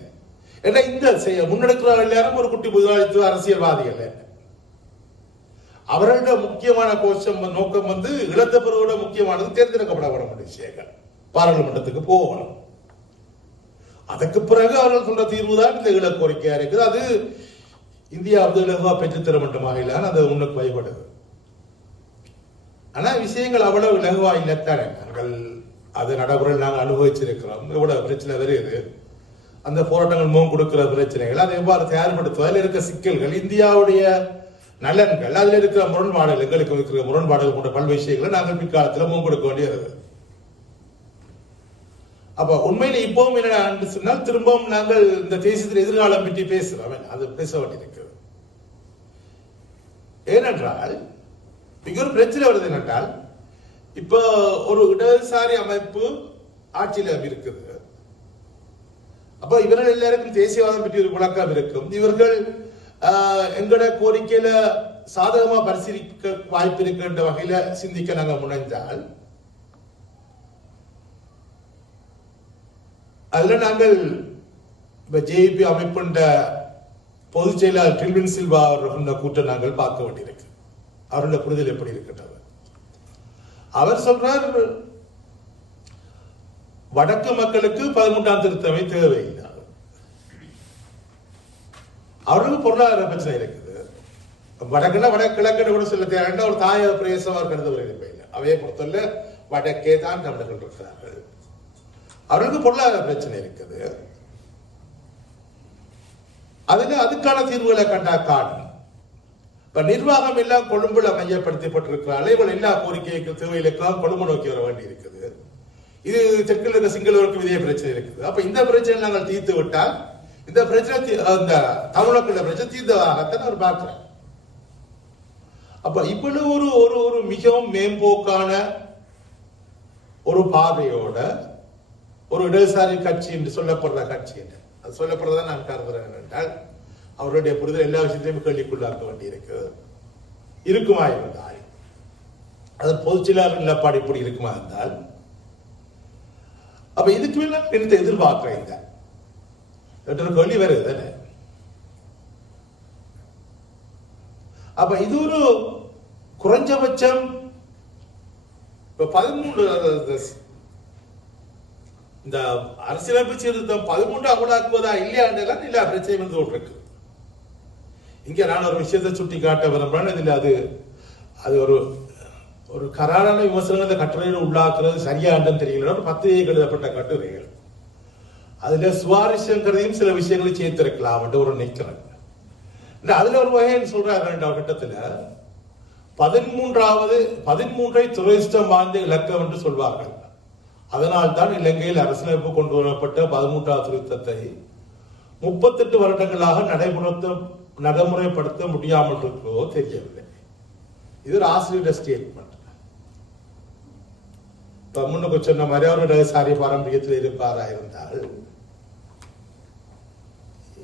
ஏன்னா இந்த முன்னெடுக்கிற எல்லாரும் ஒரு குட்டி முதலாளித்துவ அரசியல்வாதிகள். அவர்களோட முக்கியமான கோஷம் நோக்கம் வந்து இழந்த பிறவோட முக்கியமானது தேர்ந்தெடுக்கப்பட வேண்டிய விஷயங்கள், பாராளுமன்றத்துக்கு போகணும். அதற்கு பிறகு அவர்கள் சொல்ற தீர்வு தான் இந்த ஈழ கோரிக்கையா இருக்குது. அது இந்தியா வந்து இலகுவா பெற்றுத்தர மட்டும் வகையிலான அது உன்னுக்கு பயப்படுது. ஆனா விஷயங்கள் அவ்வளவு இலகுவா இல்லைத்தானே. நாங்கள் அது நடைமுறையில் நாங்கள் அனுபவிச்சிருக்கிறோம். இவ்வளவு பிரச்சனை வருது, அந்த போராட்டங்கள் முகம் கொடுக்கிற பிரச்சனைகள், அதை எவ்வாறு தயார்படுத்துவது, அதில் இருக்க சிக்கல்கள், இந்தியாவுடைய நலன்கள், அதில் இருக்கிற முரண்பாடுகள், எங்களுக்கு இருக்கிற முரண்பாடுகள் போன்ற பல்வேறு விஷயங்களை நாங்கள் பிற்காலத்தில் முகம் கொடுக்க வேண்டியது. அப்ப உண்மையில இப்பவும் என்ன சொன்னால், திரும்பவும் நாங்கள் இந்த தேசியத்தின் எதிர்காலம் பற்றி பேசுறோம், அது பேச வேண்டியிருக்கிறது. ஏனென்றால் இங்க ஒரு பிரச்சனை வருது. என்னென்றால் இப்ப ஒரு இடதுசாரி அமைப்பு ஆட்சியில் இருக்குது. அப்ப இவர்கள் எல்லாருக்கும் தேசியவாதம் பற்றி ஒரு விளக்கம் இருக்கும். இவர்கள் எங்கட கோரிக்கையில சாதகமா பரிசீலிக்க வாய்ப்பு இருக்கின்ற வகையில சிந்திக்க நாங்க முனைந்தால், அதுல நாங்கள் இப்ப ஜேபி அமைப்புண்ட பொதுச் செயலாளர் டில்வின் சில்வா அவர்கள் கூட்டம் நாங்கள் பார்க்க வேண்டியிருக்கு. அவருடைய புரிதல் எப்படி இருக்கின்றது? அவர் சொல்றார், வடக்கு மக்களுக்கு 13ஆம் திருத்தமே தேவையில்லை. அவர்களுக்கு பொருளாதார பிரச்சனை இருக்குது. வடக்குன்னா வடகிழக்கு கூட சொல்ல தேவையான ஒரு தாய பிரதேசம் அவர் கருதவர்கள் இல்லை. அவையை பொறுத்தவரை வடக்கே தான் தமிழர்கள் இருக்கிறார்கள். அவர்களுக்கு பொருளாதார பிரச்சனை இருக்குது. அதுக்கான தீர்வுகளை கண்டா காணும். இப்ப நிர்வாகம் எல்லாம் கொழும்புல மையப்படுத்தப்பட்டிருக்கிறார்கள். இவள் எல்லா கோரிக்கைக்கு தேவைகளுக்கெல்லாம் கொழும்பு நோக்கி வர வேண்டி இருக்குது. இது தெற்கில் இருக்க சிங்களவருக்கு இதே பிரச்சனை இருக்குது. அப்ப இந்த பிரச்சனை நாங்கள் தீர்த்து விட்டால், இந்த பிரச்சனை அந்த தமிழர்களுடைய பிரச்சனை தீர்த்ததாகத்தான் அவர் பார்க்கிறார். அப்ப இவ்வளவு ஒரு ஒரு ஒரு மிகவும் மேம்போக்கான ஒரு பாதையோட ஒரு இடதுசாரி கட்சி என்று சொல்லப்படுற கட்சி என்று அது சொல்லப்படுறதா நான் கருதுறேன். என்றால் அவருடைய புரிதல் எல்லா விஷயத்தையும் கேள்விக்குள்ளாக்க வேண்டியிருக்கு. இருக்குமா இருந்தால், அது பொதுச் செயலாளர் நிலப்பாடு இப்படி இருக்குமா இருந்தால், அப்ப இதுக்கு மேல எடுத்து எதிர்பார்க்கிறேன் கேள்வி வருது. அப்ப இது ஒரு குறைஞ்சபட்சம் 13 இந்த அரசியலமைப்பு சீர்திருத்தம் 13 அமலாக்குவதா இல்லையாண்டெல்லாம் எல்லா பிரச்சனையும் வந்து இருக்கு. இங்க நான் ஒரு விஷயத்தை சுட்டி காட்ட விரும்புறேன். இதுல அது ஒரு ஒரு கராரான விமர்சனங்களை கட்டுரையில் உள்ளாக்குறது சரியான்னு தெரியல. ஒரு 10 எழுதப்பட்ட கட்டுரைகள், அதுல சுவாரஸ்யங்கிறதையும் சில விஷயங்களை சேர்த்திருக்கலாம் என்று ஒரு நினைக்கிறேன். அதுல ஒரு வகையை சொல்றாங்க. 2ஆம் கட்டத்துல 13ஐ துரதிஷ்டம் வாழ்ந்த இலக்கம் என்று சொல்வார்கள். அதனால் தான் இலங்கையில் அரசியலமைப்பு கொண்டு வரப்பட்ட 13ஆம் திருத்தத்தை 38 வருடங்களாக நடைமுறைப்படுத்த முடியாமல் இருக்கிறதோ தெரியவில்லை. இது ஒரு ஆசிரியர் ஸ்டேட்மெண்ட். இப்ப முன்னுக்கு சொன்ன மாதிரி அவருடைய சாரி பாரம்பரியத்தில் இருப்பாரா இருந்தால்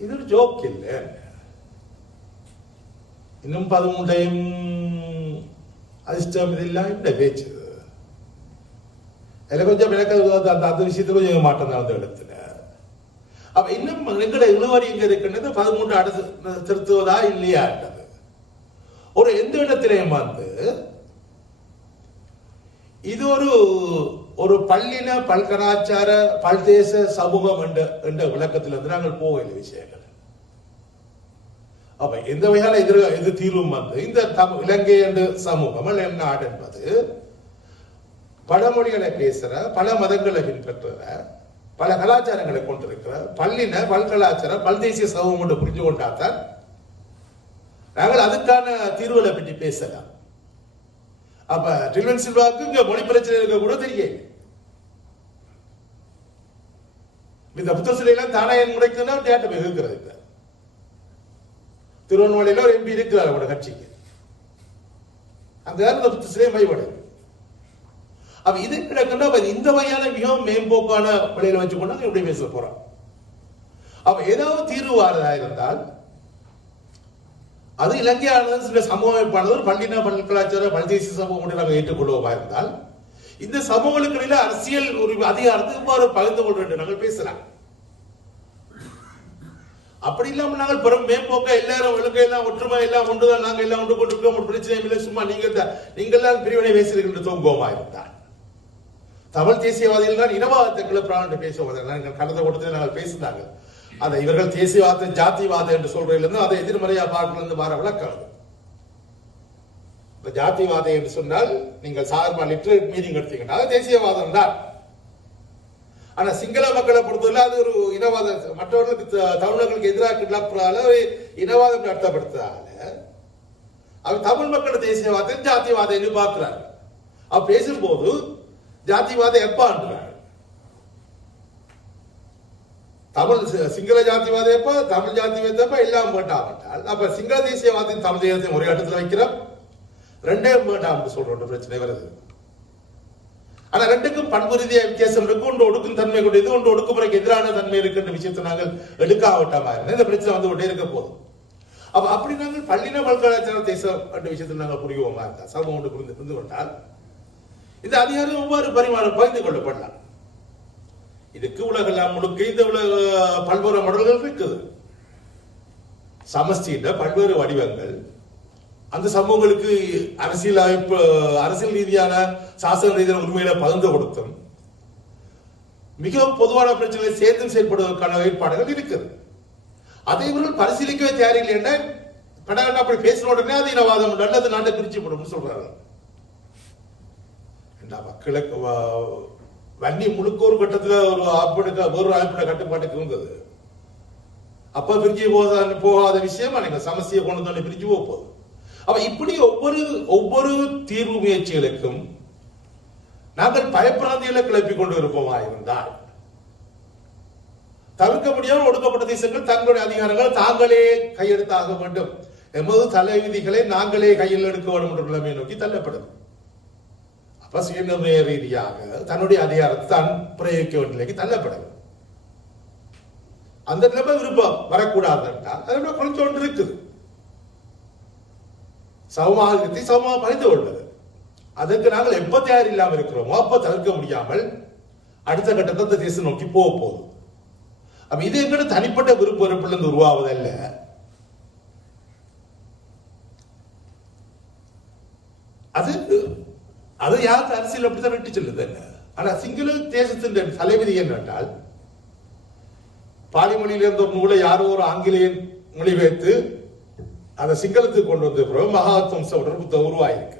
இது ஒரு ஜோக் இல்லை. இன்னும் 13ஐயும் அதிர்ஷ்டம் இதெல்லாம் இந்த பேச்சு. அதுல கொஞ்சம் அந்த விஷயத்துல கொஞ்சம் மாற்றம் தான் அந்த இடத்துல. அப்ப இன்னும் எங்கட இழுவரி எங்க இருக்குன்றது 13 அடுத்து திருத்துவதா இல்லையான்றது ஒரு எந்த இடத்திலையும் வந்து இது ஒரு பள்ளின பல்கலாச்சார பல்தேச சமூகம் என்ற விளக்கத்திலிருந்து நாங்கள் போகல விஷயங்கள். அப்ப எந்த வகையான எது தீர்வும் வந்து இந்த இலங்கை என்ற சமூகம் நாடு என்பது பல மொழிகளை பேசுற, பல மதங்களை பின்பற்றுற, பல கலாச்சாரங்களை கொண்டிருக்கிற பள்ளின பல்கலாச்சார பல்தேசிய சமூகம் என்று புரிஞ்சு கொண்டாத்தான் நாங்கள் அதுக்கான தீர்வுகளை பற்றி பேசலாம். அப்ப டில்வின் சில்வாவுக்கு இங்க மொழி பிரச்சனை இருக்க கூட தெரியல. இந்த புத்த சிலையெல்லாம் தானாயன் முறைக்குன்னா டேட்ட போய் இருக்கிறது. திருவண்ணாமலையில ஒரு எம்பி இருக்கிறார் அவரோட கட்சிக்கு. அந்த புத்த சிலையை மைவடை. அப்ப இது கிடக்குன்னா இந்த வகையான மிகவும் மேம்போக்கான வழியில வச்சுக்கொண்டு எப்படி பேச போறோம். அப்ப ஏதாவது தீர்வு வாரதா இருந்தால் அது இலங்கையானது சில சமூகமானது ஒரு பள்ளின பல்கலாச்சார பல்தேசிய சமூகம் நாங்கள் ஏற்றுக்கொள்வோமா இருந்தால் இந்த சமூகங்களுக்கு இடையில அரசியல் ஒரு அதிகாரத்தை இவ்வாறு பகிர்ந்து கொள்வோம் நாங்கள் பேசலாம். அப்படி இல்லாம நாங்கள் பெரும் மேம்போக்க எல்லாரும் ஒழுங்க எல்லாம் ஒற்றுமை எல்லாம் ஒன்றுதான் நாங்கள் எல்லாம் ஒன்று கொண்டிருக்கோம் ஒரு பிரச்சனை இல்லை சும்மா நீங்கள் பிரிவினை பேசுகின்ற தூங்குவோமா இருந்தால் தமிழ் தேசியவாதிகள் தான் இனவாதத்தை கிளப்புறான் பேசுவாங்க. கடந்த கூட்டத்தில் நாங்கள் பேசினாங்க. அதை இவர்கள் தேசியவாதம் ஜாதிவாதம் என்று சொல்றதிலிருந்து அதை எதிர்மறையா பார்க்கல வர விளக்கம். ஜாதிவாதம் என்று சொன்னால் நீங்கள் சாதாரண லிட்டரேட் மீனிங் எடுத்தீங்கன்னா அது தேசியவாதம் தான். ஆனா சிங்கள மக்களை பொறுத்தவரை அது ஒரு இனவாத, மற்றவர்களுக்கு தமிழர்களுக்கு எதிராக கிளப்புறால இனவாதம் நடத்தப்படுத்ததால அவர் தமிழ் மக்கள் தேசியவாதம் ஜாத்தியவாதம் என்று பார்க்கிறார். அவ பேசும்போது ஜாத்தியவாதம் எப்பான்றார். தமிழ் சிங்கள ஜாதிவாதம் எப்ப, தமிழ் ஜாதிவாதம் எப்ப எல்லாம் வேண்டாம். அப்ப சிங்கள தேசியவாதம் தமிழ் தேசியம் ஒரே இடத்துல வைக்கிறோம், ரெண்டே வேண்டாம் சொல்ற பிரச்சனை வருது. ஆனா ரெண்டுக்கும் பண்பு ரீதியா வித்தியாசம் இருக்கு. ஒன்று ஒடுக்கும் தன்மை கொண்டது, ஒன்று ஒடுக்குமுறைக்கு எதிரான தன்மை இருக்குன்ற விஷயத்தை நாங்கள் எடுக்காவிட்டமா இருந்தா இந்த பிரச்சனை வந்து கொண்டே இருக்க போதும். அப்ப அப்படி நாங்கள் பள்ளின பல்கலாச்சார தேசம் என்ற விஷயத்தில் நாங்கள் புரியுவோமா இருந்தா, சமூகம் ஒன்று புரிந்து கொண்டால் இந்த அதிகாரம் ஒவ்வொரு பரிமாணம் பகிர்ந்து கொள்ளப்படலாம். இதுக்கு உலகெல்லாம் முழுக்க இந்த பல்வேறு மடல்கள் இருக்குது. சமஷ்டியிட பல்வேறு வடிவங்கள் அந்த சமூகங்களுக்கு அரசியல் ரீதியான சாசன ரீதியான உரிமைகளை பகிர்ந்து கொடுத்தும் மிகவும் பொதுவான பிரச்சனைகளை சேர்ந்து செயல்படுவதற்கான ஏற்பாடுகள் இருக்குது. அதை இவர்கள் பரிசீலிக்கவே தயாரில்லை என்ற கடவுள் அப்படி பேசின உடனே அது இனவாதம் நல்லது நாட்டை பிரிச்சு போடும் சொல்றாங்க. மக்களுக்கு வன்னி முழுக்க ஒரு கட்டத்தில் ஒரு ஆப்பிட கட்டுப்பாட்டுக்கு இருந்தது. அப்ப பிரிஞ்சு போகாத விஷயம் நீங்க சமஸ்தியை கொண்டு வந்து பிரிஞ்சு போகுது. அப்ப இப்படி ஒவ்வொரு தீர்வு முயற்சிகளுக்கும் நாங்கள் பயப்பிராந்திகளை கிளப்பிக் கொண்டு இருப்போமா இருந்தால் தவிர்க்க முடியாமல் ஒடுக்கப்பட்ட தேசங்கள் தங்களுடைய அதிகாரங்கள் தாங்களே கையெடுத்தாக வேண்டும், எமது தலைவிதிகளை நாங்களே கையில் எடுக்க வேண்டும் என்ற நிலைமையை நோக்கி தள்ளப்படுது. அப்ப சுயநிர்ணய ரீதியாக தன்னுடைய அதிகாரத்தை தான் பிரயோகிக்க வேண்டிய நிலைக்கு தள்ளப்படுது. அந்த நிலைமை விருப்பம் வரக்கூடாது என்றால் அதோட கொஞ்சம் ஒன்று இருக்குது, சமமாக பறிந்து கொள்வது. அதற்கு நாங்கள் எப்ப தயார் இல்லாமல் இருக்கிறோமோ அப்ப தவிர்க்க முடியாமல் அடுத்த கட்டத்தை தேசம் நோக்கி போக போகுது. அப்ப இது எங்கட தனிப்பட்ட விருப்ப வெறுப்பிலிருந்து உருவாவதல்ல, அது யாருக்கு அரசியல் அப்படித்தான் விட்டு சொல்லுது என்ன. ஆனா சிங்கள தேசத்தின் தலைவிதி என்னென்றால் பாலி மொழியிலிருந்து ஒரு நூலை யாரோ ஒரு ஆங்கிலேயன் மொழிபெயர்த்து அதை சிங்களத்துக்கு கொண்டு வந்த பிறகு மகாத்வம்ச புத்தகம் உருவாயிருக்கு.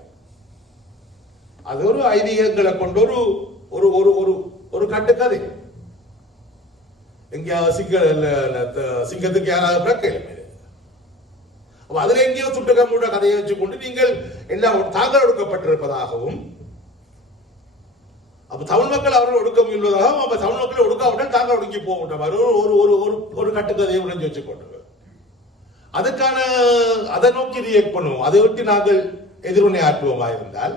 அது ஒரு ஐதீகங்களை கொண்டு ஒரு ஒரு ஒரு ஒரு கட்டுக்கதை. எங்கேயாவது சிங்கத்துக்கு யாராவது பிறக்க அதுல எங்கேயோ துட்டுக்கம்பூட கதையை வச்சுக்கொண்டு நீங்கள் எல்லாம் தாங்கள் ஒடுக்கப்பட்டிருப்பதாகவும், அப்ப தமிழ் மக்கள் அவர்கள் ஒடுக்க முயல்வதாகவும், அப்ப தமிழ் மக்களை ஒடுக்காவிட்டால் தாங்கள் ஒடுங்கி போகின்ற மாதிரி ஒரு கட்டுக்கதையை உடைஞ்சு வச்சுக்கொண்டு அதுக்கான அதை நோக்கி ரியாக்ட் பண்ணுவோம். அதை விட்டு நாங்கள் எதிர்வினை ஆற்றுவோமா இருந்தால்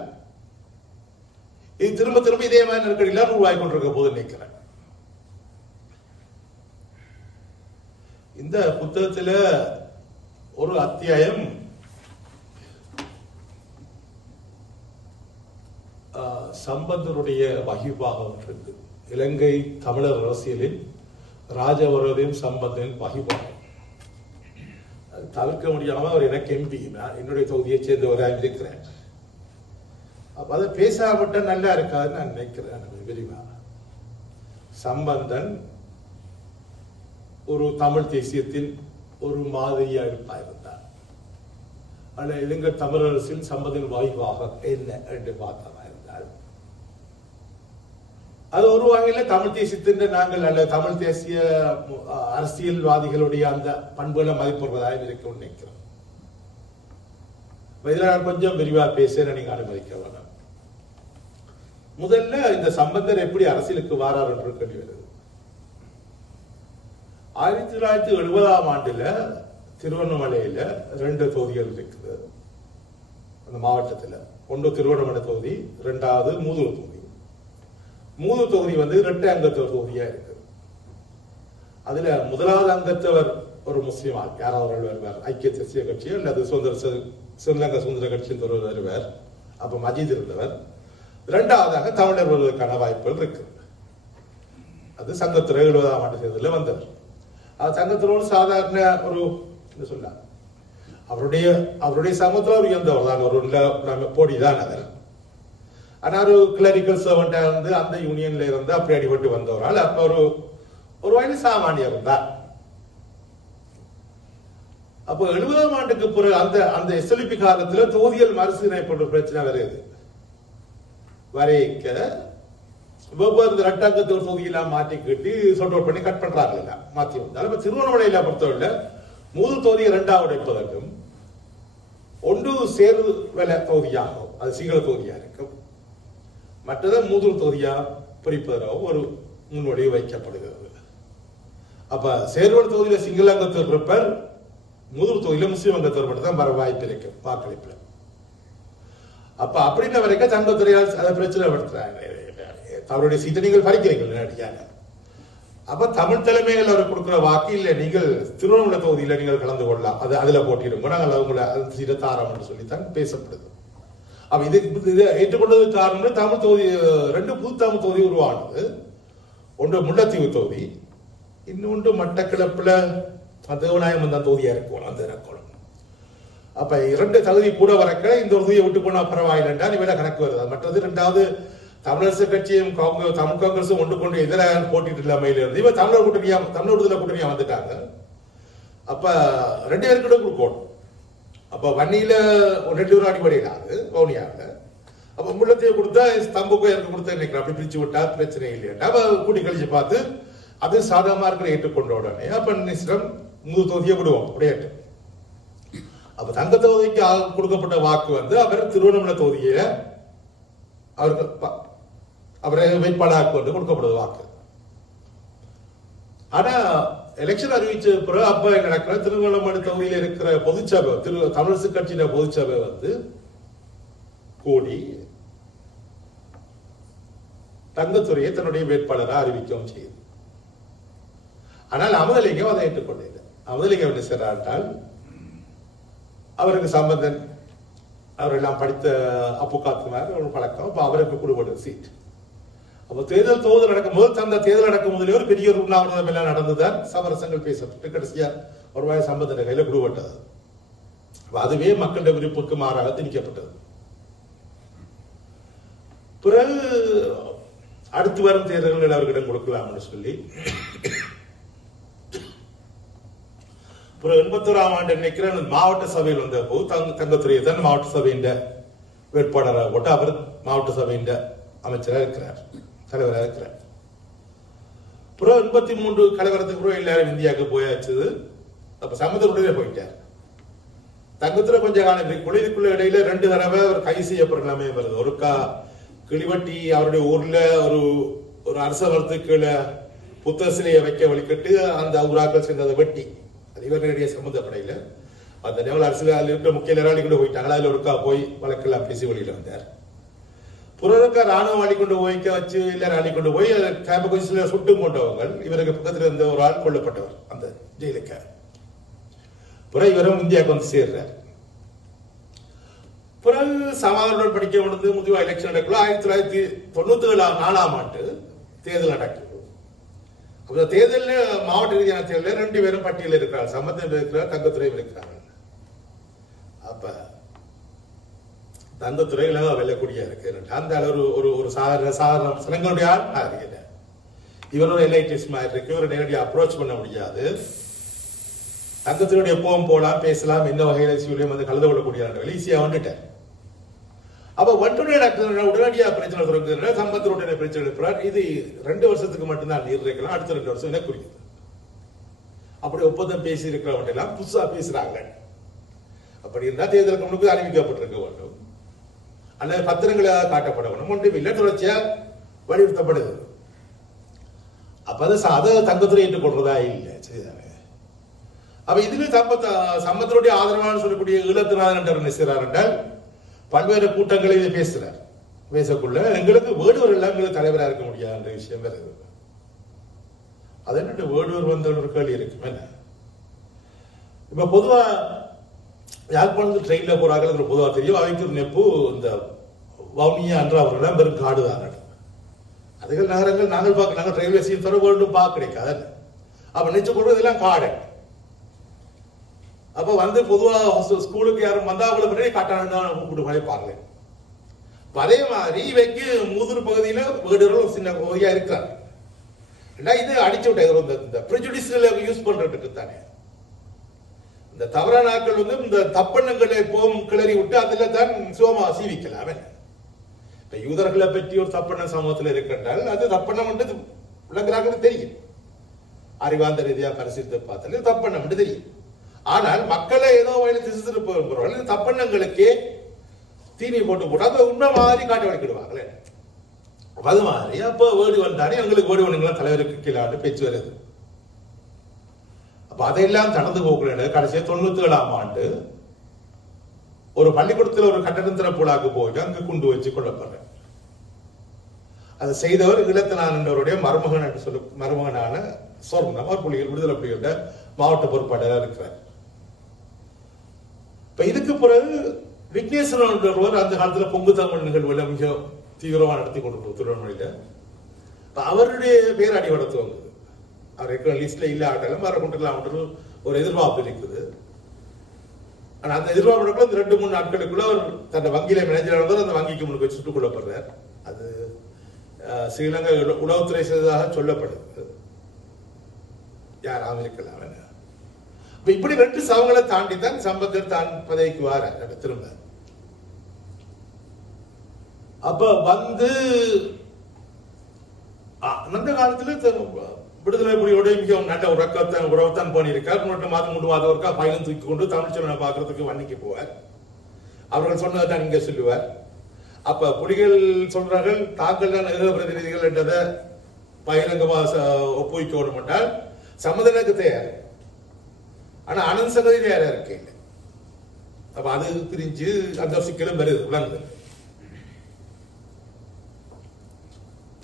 இது திரும்ப திரும்ப இதே மாதிரி நெருக்கடியெல்லாம் உருவாகி கொண்டிருக்க போது நினைக்கிறேன். இந்த புத்தகத்துல ஒரு அத்தியாயம் சம்பந்தருடைய வகிபாகம் இருக்கு. இலங்கை தமிழர் அரசியலில் ராஜவரதையும் சம்பந்தன் வகிபாகம் தவிர்க்க முடியாம அவர் எனக்கு எம்பி, என்னுடைய தொகுதியை சேர்ந்தவராக இருக்கிறேன். அப்ப அதை பேசாமட்ட நல்லா இருக்காதுன்னு நான் நினைக்கிறேன். விரிவா சம்பந்தன் ஒரு தமிழ் தேசியத்தின் ஒரு மாதிரியா இருந்தார். ஆனா இலங்கை தமிழ் அரசில் சம்பந்தன் வாய்ப்பாக என்ன என்று பார்த்ததா இருந்தால் அது ஒரு வகையில தமிழ் தேசியத்தின் நாங்கள் அல்ல தமிழ் தேசிய அரசியல்வாதிகளுடைய அந்த பண்புகளை மதிப்பிடுவதாக இருக்க நினைக்கிறோம். இதுல நான் கொஞ்சம் விரிவா பேச நீங்க அனுமதிக்க வேணும். முதல்ல இந்த சம்பந்தர் எப்படி அரசியலுக்கு வாரார் என்று கேள்வி வருது. 1970 திருவண்ணாமலையில 2 தொகுதிகள் இருக்குது அந்த மாவட்டத்தில். ஒன்று திருவண்ணாமலை தொகுதி, 2வது மூதூர் தொகுதி. மூதூர் தொகுதி வந்து இரட்டை அங்கத்தவர் தொகுதியா இருக்கு. அதுல முதலாவது அங்கத்தவர் ஒரு முஸ்லீம் ஆள், யாராவது வருவார், ஐக்கிய தேசிய கட்சி அல்லது ஸ்ரீலங்கா சுதந்திர கட்சியின் வருவார். அப்ப மஜீத் இருந்தவர். 2வதாக தமிழர் வருவதற்கான வாய்ப்புகள் இருக்கு. அது சங்கத்துறை 70ஆம் ஆண்டு தேர்தலில் வந்தவர். சங்கத்தினோடு சாதாரண ஒரு சொல்ல அவருடைய சமூகத்தில் உயர்ந்தவர் தான், ஒரு போடிதான் அவர். ஆனா ஒரு கிளரிக்கல் சர்வெண்டா இருந்து அந்த யூனியன்ல இருந்து அப்படி அடிபட்டு வந்தவரால் அப்ப ஒரு வயது சாமானியர் இருந்தார். அப்போ 70ஆம் ஆண்டுக்கு பிறகு அந்த எஸ்எல்பி காலத்துல தொகுதிகள் மறுசீரமைப்பு பிரச்சனை வருது. வரைக்க வெவ்வேறு ரெட்டாங்கத்து ஒரு தொகுதியெல்லாம் மாற்றி கட்டி சொட் அவுட் பண்ணி கட் பண்றாங்க மாற்றி வந்தாலும் இப்ப திருவண்ணாமலையில பொறுத்தவரை முதல் தொகுதியை இரண்டாவது உடைப்பதற்கும் ஒன்று சேரு வேலை தொகுதியாகும், அது சிங்கள தொகுதியா இருக்கும், மற்றது மூதூர் தொகுதியா பிரிப்பதாகவும் ஒரு முன்வடி வைக்கப்படுகிறது. அப்ப சேர்வல் தொகுதியில சிங்கள அங்கத்தவர் இருப்பர், மூதூர் தொகுதியில முஸ்லீம் அங்கத்தவர் மட்டும் தான் வர வாய்ப்பு இருக்கு வாக்களிப்புல. அப்ப அப்படின்ன வரைக்கும் தங்கத்துறையால் அதை பிரச்சனை படுத்துறாங்க, அவருடைய சீட்டை நீங்கள் பறிக்கிறீர்கள் நேரடியாக. அப்ப தமிழ் தலைமைகள் அவர் கொடுக்கிற வாக்கு இல்லை, நீங்கள் திருவண்ணாமலை தொகுதியில நீங்கள் கலந்து கொள்ளலாம், அது அதுல போட்டிடுங்க, நாங்கள் அவங்களை சீட்டை தாரம் என்று சொல்லித்தான் பேசப்படுது. அப்ப இது ஏற்றுக்கொண்டதுக்கு காரணம் தமிழ் தொகுதி, ரெண்டு புது தமிழ் தொகுதி உருவானது. ஒன்று முல்லைத்தீவு தொகுதி, இன்னொன்று மட்டக்களப்புல தேவநாயகம் தான் தொகுதியா இருக்கும் அந்த இறக்கோளம். அப்ப இரண்டு தகுதி கூட வரக்க இந்த ஒரு தொகுதியை விட்டு போனா பரவாயில்லைண்டா இவர கணக்கு வருது. மற்றது இரண்டாவது தமிழரசு கட்சியும் தமிழ் காங்கிரஸும் ஒன்று கொண்டு எதிராக போட்டிட்டு இல்லாமையில இருந்து இவன் தமிழர் விடுதலை கூட்டணியா வந்துட்டாங்க. அப்ப ரெண்டு பேருக்கு கூட கொடுக்கணும். அப்ப வன்னியில 2 பேரும் அடிப்படையிலாது வவுனியாவில். அப்ப முள்ளத்தையும் கொடுத்தா ஸ்தம்புக்கும் எனக்கு கொடுத்தா நினைக்கிறேன், அப்படி பிரிச்சு விட்டா பிரச்சனை இல்லையா. அப்ப கூட்டி கழிச்சு பார்த்து அது சாதகமா இருக்கிற ஏற்றுக்கொண்ட உடனே அப்ப நிச்சயம் மூணு தொகுதியை விடுவோம் அப்படியே. அப்ப தங்க தொகுதிக்கு கொடுக்கப்பட்ட வாக்கு அவர் திருவண்ணாமலை தொகுதியில அவருக்கு அவரை வேட்பாளராக கொண்டு கொடுக்கப்படுது வாக்கு. ஆனா எலெக்ஷன் அறிவிச்ச பிறகு அப்ப நடக்கிற திருவண்ணாமலை தொகுதியில் இருக்கிற பொதுச்சபை தமிழரசு கட்சியின பொதுச்சபை கூடி தங்கத்துறையை தன்னுடைய வேட்பாளராக அறிவிக்கவும் செய்யுது. ஆனால் அமுதலிங்கம் அதை ஏற்றுக்கொண்டது. அமுதலிங்கம் என்ன செய்யறால் அவருக்கு சம்பந்தன் அவரெல்லாம் படித்த அப்புக்காத்துமார் ஒரு பழக்கம். அப்ப அவருக்கு கொடுக்கப்பட்ட சீட். அப்ப தேர்தல் தொகுதி நடக்கும் போது அந்த தேர்தல் நடக்கும் முதலே ஒரு பெரிய உண்ணாவிரதம் எல்லாம் நடந்துதான் சமரசங்கள் பேசப்பட்டு கடைசியா ஒரு வாய் சம்பந்தன் கையில கொடுக்கப்பட்டது. அதுவே மக்களுடைய விருப்புக்கு மாறாக திணிக்கப்பட்டது. பிறகு அடுத்து வரும் தேர்தல்கள் அவர்களிடம் கொடுக்கலாம் சொல்லி 81ஆம் ஆண்டு நினைக்கிறேன் மாவட்ட சபையில் வந்த போது தங்கத்துறையை தான் மாவட்ட சபையின் வேட்பாளராக போட்டு அவர் மாவட்ட சபையின் அமைச்சராக இருக்கிறார், தலைவராக இருக்கிறார். அப்புறம் 83 கலவரத்துக்கு பிறகு எல்லாரும் இந்தியாவுக்கு போயாச்சு. அப்ப சமுதிரத்துடைய போயிட்டார். தங்கத்துல கொஞ்ச காலம் குளிருக்குள்ள இடையில 2 தடவை அவர் கைது செய்யப்படுறாமே வருது. ஒருக்கா கிளிவட்டி அவருடைய ஊர்ல ஒரு அரச மரத்துக்கு புத்த சிலையை வைக்க வழிகட்டு அந்த ஊராக்கள் சென்றதை வெட்டி இவர் நேரடிய சம்பந்தப்படையில அந்த நேவல் அரசியல் இருக்கிற முக்கிய நிராளி கூட போயிட்டாங்களா. அதுல ஒருக்கா போய் வழக்கெல்லாம் பேசி வெளியில வந்தார். புறக்கா ராணுவம் ஆடிக்கொண்டு போய்க்க வச்சு எல்லாரும் ஆடிக்கொண்டு போய் கேம்ப கொஞ்சம் சுட்டும் கொண்டவங்க. இவருக்கு பக்கத்துல இருந்த ஒரு ஆள் கொல்லப்பட்டவர் அந்த ஜெயிலுக்கு. பிறகு இவரும் இந்தியாவுக்கு சேர்றார். பிறகு சமாதானம் படிக்க முடிந்து முதிவா எலெக்ஷன் நடக்கல. 1994ஆம் ஆண்டு தேர்தல் நடக்கும். தேர்தலில் மாவட்ட ரீதியான தேர்தலில் 2 பேரும் பட்டியலில் இருக்கிறார், சம்பந்தம் இருக்கிறார், தங்கத்துறையில் இருக்கிறார்கள். அப்ப தங்கத்துறையில வெல்லக்கூடிய இருக்கு. அந்த ஒரு சாதாரண சிலங்களுடைய ஆள் இவர் ஒரு எல்ஐடிஸ் மாதிரி இருக்கு. இவர் நேரடியாக அப்ரோச் பண்ண முடியாது. தங்கத்தினுடைய எப்பவும் போலாம் பேசலாம், எந்த வகையில கலந்து கொள்ளக்கூடிய ஈஸியா வந்துட்டார். அப்ப உடனடியாக பிரச்சனை தொடங்குது. சம்பந்தருடைய பிரச்சனை இருக்கிறார். இது 2 வருஷத்துக்கு மட்டும்தான் நீர் இருக்கலாம், அடுத்த 2 வருஷம் என்ன குறிக்குது. அப்படி ஒப்பந்தம் பேசி இருக்கிறவங்க எல்லாம் புதுசா பேசுறாங்க. அப்படி இருந்தா தேர்தலுக்கு முன்பு அறிவிக்கப்பட்டிருக்க வேண்டும், அல்லது பத்திரங்களாக காட்டப்பட வேண்டும், ஒன்றும் இல்லை, தொடர்ச்சியா வலியுறுத்தப்படுது. அப்ப அதை தங்கத்துறை ஏற்றுக்கொள்றதா இல்லை. சரிதானே? அப்ப இதுல சம்பந்தருடைய ஆதரவான சொல்லக்கூடிய ஈழத்தினார் என்ன செய்யறார் என்றால் பல்வேறு கூட்டங்களை இதை பேசுறார். பேசக்குள்ள எங்களுக்கு வேடுவர் எல்லாம் எங்களுக்கு தலைவராக இருக்க முடியாது என்ற விஷயம் வருது. அது என்ன வேடுவர் வந்த ஒரு கேள்வி இருக்கும். என்ன இப்ப பொதுவா யாழ்ப்பாணத்து ட்ரெயின்ல போறாங்க பொதுவா தெரியும். அவைக்கு ஒரு நெப்பு இந்த வவுனியா என்ற அவர்கள் வெறும் காடுதான். அதுகள் நகரங்கள் நாங்கள் ரயில்வே ஸ்டேஷன் தர வேண்டும் பார்க்க கிடைக்காது. அப்ப நிச்சயம் கொடுறதெல்லாம் காடு. அப்ப பொதுவா ஸ்கூலுக்கு யாரும் வந்தாங்களும் காட்டான கூப்பிட்டு மழைப்பாங்க. அதே மாதிரி இவைக்கு மூதூர் பகுதியில வீடுகளும் சின்ன பகுதியா இருக்கிறாங்க. இது அடிச்சு விட்ட இந்த ப்ரெஜுடிஸ்ல யூஸ் பண்றதுக்கு தானே இந்த தவறான ஆட்கள் இந்த தப்பெண்ணங்களை போம் கிளறி விட்டு அதுல தான் சுகமா சீவிக்கலாம். இப்ப யூதர்களை பற்றி ஒரு தப்பெண்ணம் சமூகத்தில் இருக்கின்றால் அது தப்பெண்ணம் என்று விளங்குறாங்கன்னு தெரியும். அறிவாந்த ரீதியாக பரிசீலித்து பார்த்தால் தப்பெண்ணம் என்று தெரியும். ஆனால் மக்களை ஏதோ வகையில் திசை திருப்பவர்கள் தப்பெண்ணங்களுக்கே தீனி போட்டு அந்த உண்மை மாதிரி காட்டி வலிக்கிடுவாங்களே. அது மாதிரி அப்போ வேர்டு வந்தானே எங்களுக்கு வேர்டு வந்தீங்களா தலைவருக்கு கீழே பேச்சு வருது. அப்ப அதையெல்லாம் கடந்து போகல. கடைசியா 97ஆம் ஆண்டு ஒரு பள்ளிக்கூடத்தில் ஒரு கட்டடம் திறப்புலாக்கு போயிட்டு அங்கு குண்டு வச்சு கொல்லப்படுறேன். அதை செய்தவர் இளத்தனான் என்றவருடைய மருமகன் என்று சொல்லி மருமகனான சொர்ணம் அவர் புலிகள் விடுதலை புலிகள மாவட்ட பொறுப்பாளராக இருக்கிறார். இப்ப இதுக்கு பிறகு விக்னேஸ்வரன் என்றவர் அந்த காலத்துல பொங்கு தமிழ் நிகழ்வுகளை மிக தீவிரமா நடத்தி கொண்டு திருவண்ணாமலையில அவருடைய பேர் அடிவடத்து வந்தது. அவர் லிஸ்ட்ல இல்ல ஆட்டாலும் வர கொண்டு ஒரு எதிர்பார்ப்பு இருக்குது. ஆனா அந்த எதிர்பார்ப்பு இந்த 2-3 நாட்களுக்குள்ள அவர் தன் வங்கியில மேனேஜர் வந்து அந்த வங்கிக்கு முன்னுக்கு வச்சு சுட்டுக் கொள்ளப்படுறார். அது ஸ்ரீலங்கா உளவுத்துறை செய்ததாக சொல்லப்படுது. யாராவது இருக்கலாம். இப்படி 2 சவங்களை தாண்டி தான் சம்பந்தர் தான் பதவிக்கு வார திரும்ப. அப்ப வந்து அந்த காலத்துல விடுதலை புலியோட மிக நல்ல உறவுத்தான் பண்ணியிருக்கார். 3 மாதம் 3 மாதம் ஒருக்கா பையன் தூக்கி கொண்டு தமிழ்ச்சொல்லை பார்க்கறதுக்கு வன்னிக்கு போவார். அவர்கள் சொன்னதான் இங்க சொல்லுவார். அப்ப புலிகள் சொல்றார்கள் தாங்கள் தான் பிரதிநிதிகள் என்றதை பகிரங்கமா ஒப்புவிக்கணும் என்றால் சம்மதனுக்கு தயார். ஆனா அனந்த் சகதி தயாரா இருக்கு. அப்ப அது பிரிஞ்சு அந்த சிக்கலும் வருது விளங்குது.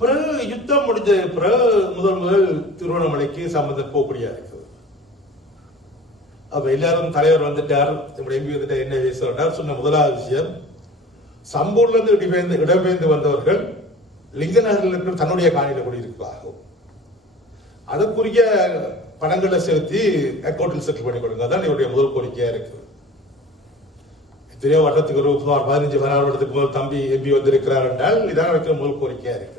பிறகு யுத்தம் முடிஞ்ச பிறகு முதல் திருவண்ணாமலைக்கு சம்பந்தம் போகக்கூடியா இருக்குது. அப்ப எல்லாரும் தலைவர் வந்துட்டார், நம்முடைய எம்பி வந்துட்டார், என்ன பேசுறார் சொன்ன முதலாவது விஷயம் சம்பூர்ல இருந்து இடம்பெயர்ந்து வந்தவர்கள் லிங்கநகரில் இருக்கிற தன்னுடைய காணியில குடியிருப்பார்கள். அதற்குரிய பணங்களை செலுத்தி அக்கௌண்டில் செட்டில் பண்ணி கொடுங்க. அதான் இவருடைய முதல் கோரிக்கையா இருக்கு. எத்தனையோ வருடத்துக்கு ஒரு 15-16 வருடத்துக்கு முதல் தம்பி எம்பி வந்திருக்கிறார் என்றால் இதான் வைக்கிற முதல் கோரிக்கையா இருக்குது.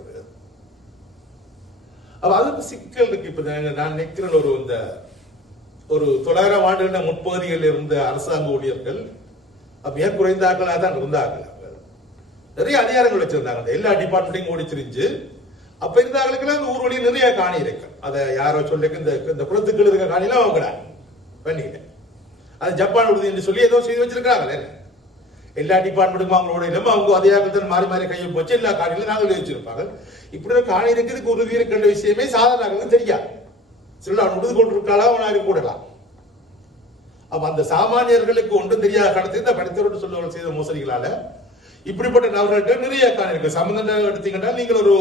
அப்ப அதுக்கு சிக்கல் இருக்கு. இப்ப நான் நினைக்கிறேன் ஒரு 900 ஆண்டுகள் முற்பகுதியில் இருந்த அரசாங்க ஊழியர்கள் மிக குறைந்தாக்களாக தான் இருந்தார்கள். நிறைய அதிகாரங்கள் வச்சிருந்தாங்க. எல்லா டிபார்ட்மெண்ட்டையும் ஓடி திரிஞ்சு அப்ப இருந்தாங்களுக்கெல்லாம் அந்த ஊர் வழி நிறைய காணி இருக்கு. அதை யாரோ சொல்லி இந்த குளத்துக்கள் இருக்க காணிலாம் அவங்க பண்ணிட்டேன். அது ஜப்பான் உறுதி என்று சொல்லி ஏதோ செய்து வச்சிருக்காங்க. எல்லா டிபார்ட்மெண்ட்டுக்கும் அவங்களோட இல்லாம அவங்க அதிகாரத்தில் மாறி மாறி கையை போச்சு எல்லா காணியிலும் நாங்கள் வச்சிருப்பாங்க. இப்படி காணி இருக்கிறதுக்கு உறுதி இருக்கின்ற விஷயமே சாதாரண தெரியாது. சில அவன் உறுதி கொண்டிருக்காளா அவனாக கூடலாம். அப்ப அந்த சாமானியர்களுக்கு ஒன்றும் தெரியாத கடத்தி இந்த படித்தவர்கள் சொல்லுவாங்க செய்த மோசடிகளால இப்படிப்பட்ட நபர்கள்ட்ட நிறைய காணி இருக்கு. சம்பந்தம் எடுத்தீங்கன்னா நீங்கள் ஒரு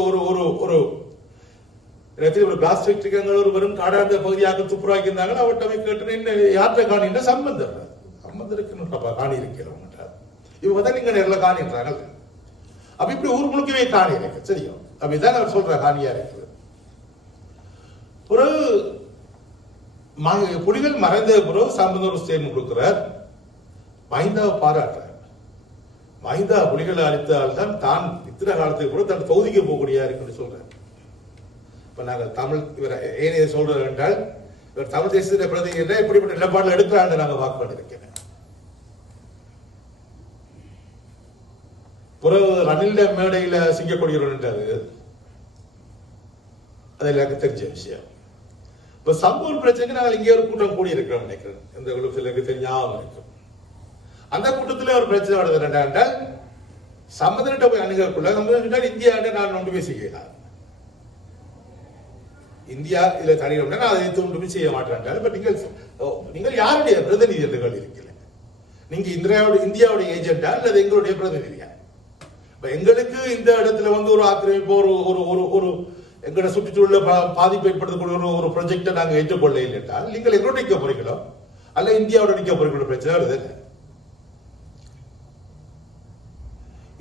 கிளாஸ் ஃபேக்டரிக்கு ஒரு வெறும் காடாந்த பகுதியாக துப்புராக்கி இருந்தாங்கன்னா அவட்ட கேட்டு என்ன யார்கிட்ட காணின்னா சம்பந்தம் இருக்கு காணி இருக்கிறவங்க இவங்க தான் நீங்க நேரில் காணின்றாங்க. அப்ப இப்படி ஊர் முழுக்கவே காணி இருக்கு. சரியும் அப்படிதான் அவர் சொல்ற காணியா இருக்குது. ஒரு புலிகள் மறைந்த பிறகு சம்பந்தம் ஒரு ஸ்டேட்மெண்ட் கொடுக்கிறார். மஹிந்தாவை பாராட்டுறார். மஹிந்தா புலிகளை அளித்தால் தான் இத்தனை காலத்துக்கு கூட தன் தொகுதிக்கு போகக்கூடிய இருக்குன்னு சொல்றார். இப்ப நாங்கள் தமிழ் இவர் ஏனைய சொல்றது என்றால் இவர் தமிழ் தேசத்தின் பிரதிநிதி இப்படிப்பட்ட நிலப்பாடுகள் எடுக்கிறான்னு நாங்கள் வாக்கு பண்ணிருக்கிறேன். பிறகு ரணில மேடையில சிங்கக்கூடியவர் என்றது அது எல்லாருக்கும் தெரிஞ்ச விஷயம். இப்ப சம்பூர் பிரச்சனைக்கு நாங்கள் இங்கே ஒரு கூட்டம் கூடி இருக்கிறோம் நினைக்கிறேன். இந்த சிலருக்கு தெரியாம இருக்கும். அந்த கூட்டத்தில் ஒரு பிரச்சனை வருது என்னென்றால் சம்மதனிட்ட போய் அணுகக்குள்ள சம்மதம் இந்தியா நான் ஒன்று பேசிக்கிறார். இந்தியா இதுல தனியாக நான் அதை ஒன்றுமே செய்ய மாட்டேன். பட் நீங்கள் யாருடைய பிரதிநிதிகள் இருக்கல? நீங்க இந்தியாவுடைய ஏஜென்டா அல்லது எங்களுடைய பிரதிநிதியா? எங்களுக்கு இந்த இடத்துல ஒரு ஆக்கிரமிப்பு ஒரு எங்களோட சுற்றுச்சூழல பாதிப்பு ஏற்படுத்தக்கூடிய ஒரு ப்ராஜெக்டை நாங்க ஏற்றுக்கொள்ள இல்லை என்றால் நீங்கள் எங்களோட நிற்க போறீங்களோ அல்ல இந்தியாவோட நிற்க போறீங்களோ பிரச்சனை வருது.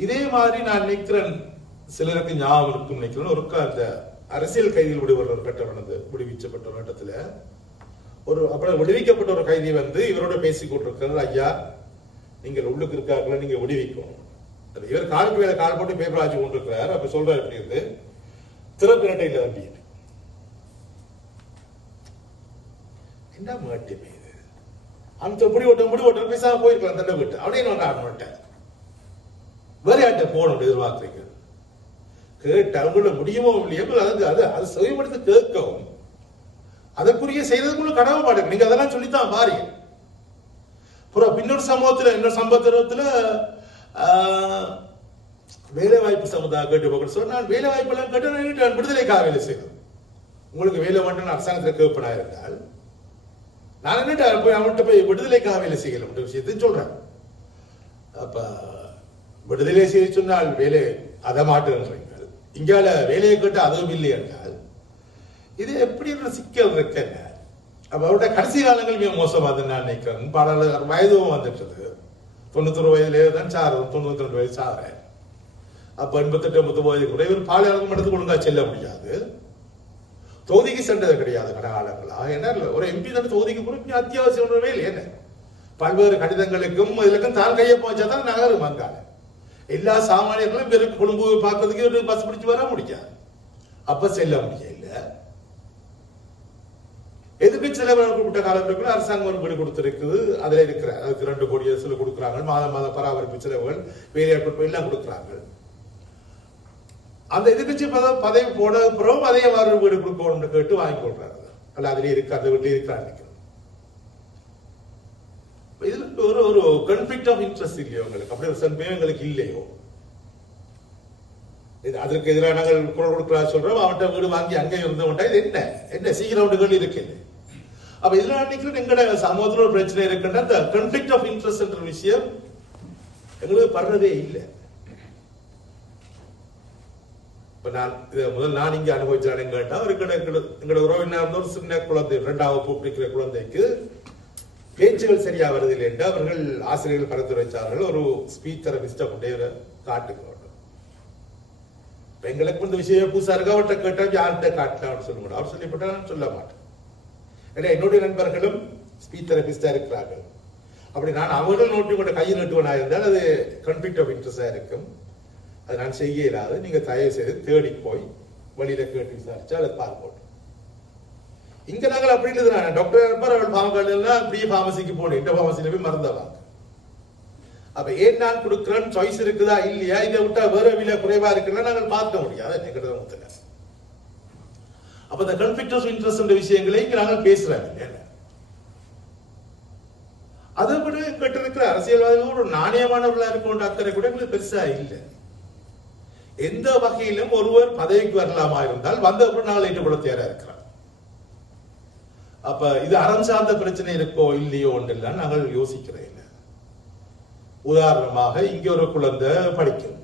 இதே மாதிரி நான் நினைக்கிறேன் சிலருக்கு ஞாபகம் இருக்கும் நினைக்கிறேன். ஒருக்கா அந்த அரசியல் கைதிகள் விடுவர் கட்டம் விடுவிச்சப்பட்ட ஒரு கட்டத்துல அப்புறம் விடுவிக்கப்பட்ட ஒரு கைதி இவரோட பேசிக் கொண்டிருக்கிறார். ஐயா நீங்கள் உள்ளுக்கு இருக்காங்களா நீங்க விடுவிக்கணும். இவர் காலுக்கு மேல கால் போட்டு பேப்பர் ஆச்சு கொண்டிருக்கிறார். அப்ப சொல்றாரு எப்படி இருந்து திறப்பு நட்டையில் தம்பி என்ன மாட்டுமே இது அந்த முடி ஓட்டம் பேசாம போயிருக்கலாம். தண்டை விட்டு அப்படியே அவன்கிட்ட வேற யார்கிட்ட போகணும் எதிர்பார்க்கிறீங்க. கேட்டு அவங்கள முடியுமோ இல்லையோ அதை சுயப்படுத்த கேட்கவும் அதற்குரிய செய்யறதுக்குள்ள கடமை பாடுங்க. நீங்க அதெல்லாம் சொல்லித்தான் பாருங்க. இன்னொரு சம்பவத்துல வேலை வாய்ப்பு சமுதாயம் கேட்டு சொன்ன நான் வேலை வாய்ப்பு எல்லாம் கேட்டு நான் விடுதலைக்காக வேலை செய்யணும். உங்களுக்கு வேலை வேண்டும் அரசாங்கத்தில் கேட்பனா இருந்தால் நான் என்ன போய் அவன்கிட்ட போய் விடுதலைக்காக வேலை செய்யல விஷயத்தையும் சொல்றேன். அப்ப விடுதலை செய்ய சொன்னால் வேலை அதை மாற்றுங்கள், இங்கால வேலையை கேட்டு அதுவும் இல்லை என்றால் இது எப்படி சிக்கல் இருக்க. அப்ப அவருடைய கடைசி காலங்கள் மிக மோசமாக நான் நினைக்கிறேன். பாடல்கள் வயதும் வந்துட்டது, 91 வயதிலே தான் சாரு, 92 வயது சாரு. அப்ப 88 89 வயது கூட இவர் பாலியலுக்கு மட்டும் ஒழுங்கா செல்ல முடியாது. தொகுதிக்கு சென்றது கிடையாது கடகாலங்களா. ஏன்னா ஒரு எம்பி தான் தொகுதிக்கு போய் அத்தியாவசியம் ஒன்றுமே இல்லை. என்ன பல்வேறு கடிதங்களுக்கும் இதுக்கும் தான் கையை போச்சா தான் நகரும். அங்கால எல்லா சாமானியர்களும் பிறகு கொழும்பு பார்க்கறதுக்கு பஸ் பிடிச்சு வர முடியாது. அப்ப செல்ல முடியல. எதிர்கட்சி தலைவர் கூட்ட காலத்திற்குள்ள அரசாங்கம் ஒரு வீடு கொடுத்திருக்குது. அதுல இருக்கிற அதுக்கு 2 கோடி அரசு கொடுக்குறாங்க. மாத பராமரிப்பு செலவுகள் வேலையாட்கள் எல்லாம் கொடுக்குறாங்க. அந்த எதிர்கட்சி பதவி போன பிறகு அதே மாதிரி வீடு கொடுக்கணும்னு கேட்டு வாங்கி கொள்றாங்க. அல்ல அதுல இருக்கு, அந்த வீட்டுல இருக்கிறாங்க. இதுல ஒரு கான்ஃபிளிக்ட் ஆஃப் இன்ட்ரெஸ்ட் இல்லையோ உங்களுக்கு? அப்படி ஒரு சந்தேகம் எங்களுக்கு இல்லையோ? அதற்கு எதிராக நாங்கள் குரல் கொடுக்கிறா சொல்றோம். அவன்கிட்ட வீடு வாங்கி அங்கே இருந்தவன்டா இது என்ன சீக்கிரம் இருக்கு. அப்ப இதுல நினைக்கிறேன் எங்கட சமூகத்தில் ஒரு பிரச்சனை இருக்குன்னா இந்த கான்ஃபிளிக்ட் ஆஃப் இன்ட்ரெஸ்ட் என்ற விஷயம் எங்களுக்கு படுறதே இல்லை. இப்ப நான் இங்க அனுபவிச்சானு கேட்டா எங்களோட உறவினர் ஒரு சின்ன குழந்தை 2ஆம் வகுப்பு படிக்கிற குழந்தைக்கு பேச்சுகள் சரியா வருதில்லை என்று அவர்கள் ஆசிரியர்கள் பரிந்துரைச்சார்கள். ஒரு ஸ்பீச் தெரபிஸ்ட கொண்டே காட்டுங்க. எங்களுக்கு இந்த விஷயம் புதுசா இருக்கு. அவர்கிட்ட கேட்டா யார்கிட்ட காட்டலாம் சொல்ல மாட்டோம். அவர் சொல்லிவிட்டா சொல்ல மாட்டேன். ஏன்னா என்னுடைய நண்பர்களும் ஸ்பீச் தெரபிஸ்டா இருக்கிறார்கள். அப்படி நான் அவர்கள் நோட்டி கொண்ட கையில் நட்டுவனா இருந்தால் அது கான்ஃபிளிக்ட் ஆஃப் இன்ட்ரெஸ்டா இருக்கும். அது நான் செய்ய இயலாது. நீங்க தயவு செய்து தேடி போய் வழியில கேட்டு விசாரிச்சா அதை பார்ப்போம். இங்க நாங்கள் அப்படி இல்லை. டாக்டர் இருப்பார், அவள் பாவங்கள் அப்படியே பார்மசிக்கு போனேன். இந்த பார்மசியில போய் மறந்தவாங்க. அப்ப ஏன் நான் கொடுக்கிறேன் சாய்ஸ் இருக்குதா இல்லையா, இதை விட்டா வேற விலை குறைவா இருக்குன்னா நாங்கள் பார்க்க முடியாது. அப்ப இந்த கான்ஃபிளிக்ட் ஆஃப் இன்ட்ரெஸ்ட் விஷயங்களை இங்க நாங்கள் பேசுறாங்க. அதை விட கிட்ட இருக்கிற அரசியல்வாதிகள் ஒரு நாணயமானவர்களா இருக்க அக்கறை கூட எங்களுக்கு பெருசா இல்லை. எந்த வகையிலும் ஒருவர் பதவிக்கு வரலாமா இருந்தால் வந்தவர்கள் நாங்கள் ஏற்றுக்கொள்ள தயாரா இருக்கிறோம். அப்ப இது அறம் சார்ந்த பிரச்சனை இருக்கோ இல்லையோ ஒன்றெல்லாம் நாங்கள் யோசிக்கிறேன். உதாரணமாக இங்க ஒரு குழந்தை படிக்கும்,